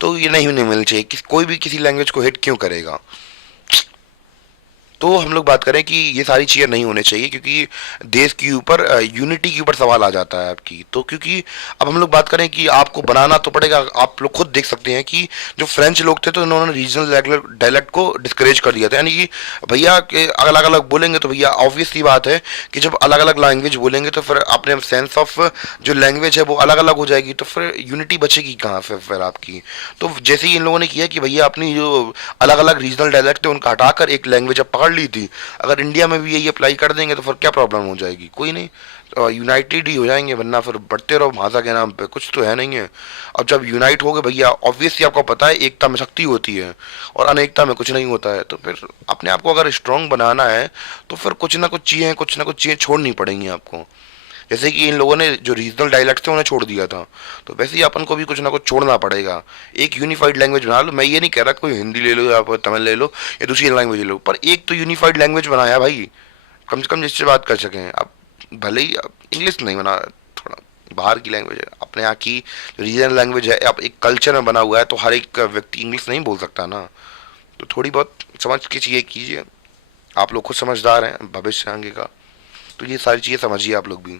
तो ये नहीं मिलनी चाहिए। कोई भी किसी लैंग्वेज को हेट क्यों करेगा? तो हम लोग बात करें कि ये सारी चीज़ें नहीं होने चाहिए, क्योंकि देश के ऊपर यूनिटी के ऊपर सवाल आ जाता है आपकी। तो क्योंकि अब हम लोग बात करें कि आपको बनाना तो पड़ेगा। आप लोग खुद देख सकते हैं कि जो फ्रेंच लोग थे तो उन्होंने रीजनल डायलेक्ट को डिस्करेज कर दिया था, यानी कि भैया के अलग अलग बोलेंगे तो भैया ऑब्वियस सी बात है कि जब अलग अलग लैंग्वेज बोलेंगे तो फिर अपने सेंस ऑफ जो लैंग्वेज है वो अलग अलग हो जाएगी, तो फिर यूनिटी बचेगी कहाँ फिर आपकी। तो जैसे ही इन लोगों ने किया कि भैया अपनी जो अलग अलग रीजनल डायलेक्ट थे उनका हटाकर एक लैंग्वेज अब पकड़ ली थी, अगर इंडिया में भी यही अप्लाई कर देंगे तो फिर क्या प्रॉब्लम हो जाएगी? कोई नहीं, तो यूनाइटेड ही हो जाएंगे, वरना फिर बढ़ते रहो भाषा के नाम पे, कुछ तो है नहीं है। अब जब यूनाइट हो गए भैया, ऑब्वियसली आपको पता है एकता में शक्ति होती है और अनेकता में कुछ नहीं होता है। तो फिर अपने आप को अगर स्ट्रांग बनाना है तो फिर कुछ ना कुछ चीज़ें छोड़नी पड़ेंगी आपको। जैसे कि इन लोगों ने जो रीजनल डायलेक्ट थे उन्हें छोड़ दिया था, तो वैसे ही अपन को भी कुछ ना कुछ छोड़ना पड़ेगा। एक यूनिफाइड लैंग्वेज बना लो। मैं ये नहीं कह रहा कोई हिंदी ले लो या फिर तमिल ले लो या दूसरी लैंग्वेज ले लो, पर एक तो यूनिफाइड लैंग्वेज बनाया भाई, कम से कम जिससे बात कर सकें। अब भले ही इंग्लिश नहीं बना, थोड़ा बाहर की लैंग्वेज है, अपने यहाँ की रीजनल लैंग्वेज है, अब एक कल्चर में बना हुआ है, तो हर एक व्यक्ति इंग्लिश नहीं बोल सकता ना। तो थोड़ी बहुत समझ के चीज़ें कीजिए। आप लोग खुद समझदार हैं, भविष्य आगे का, तो ये सारी चीज़ें समझिए आप लोग भी।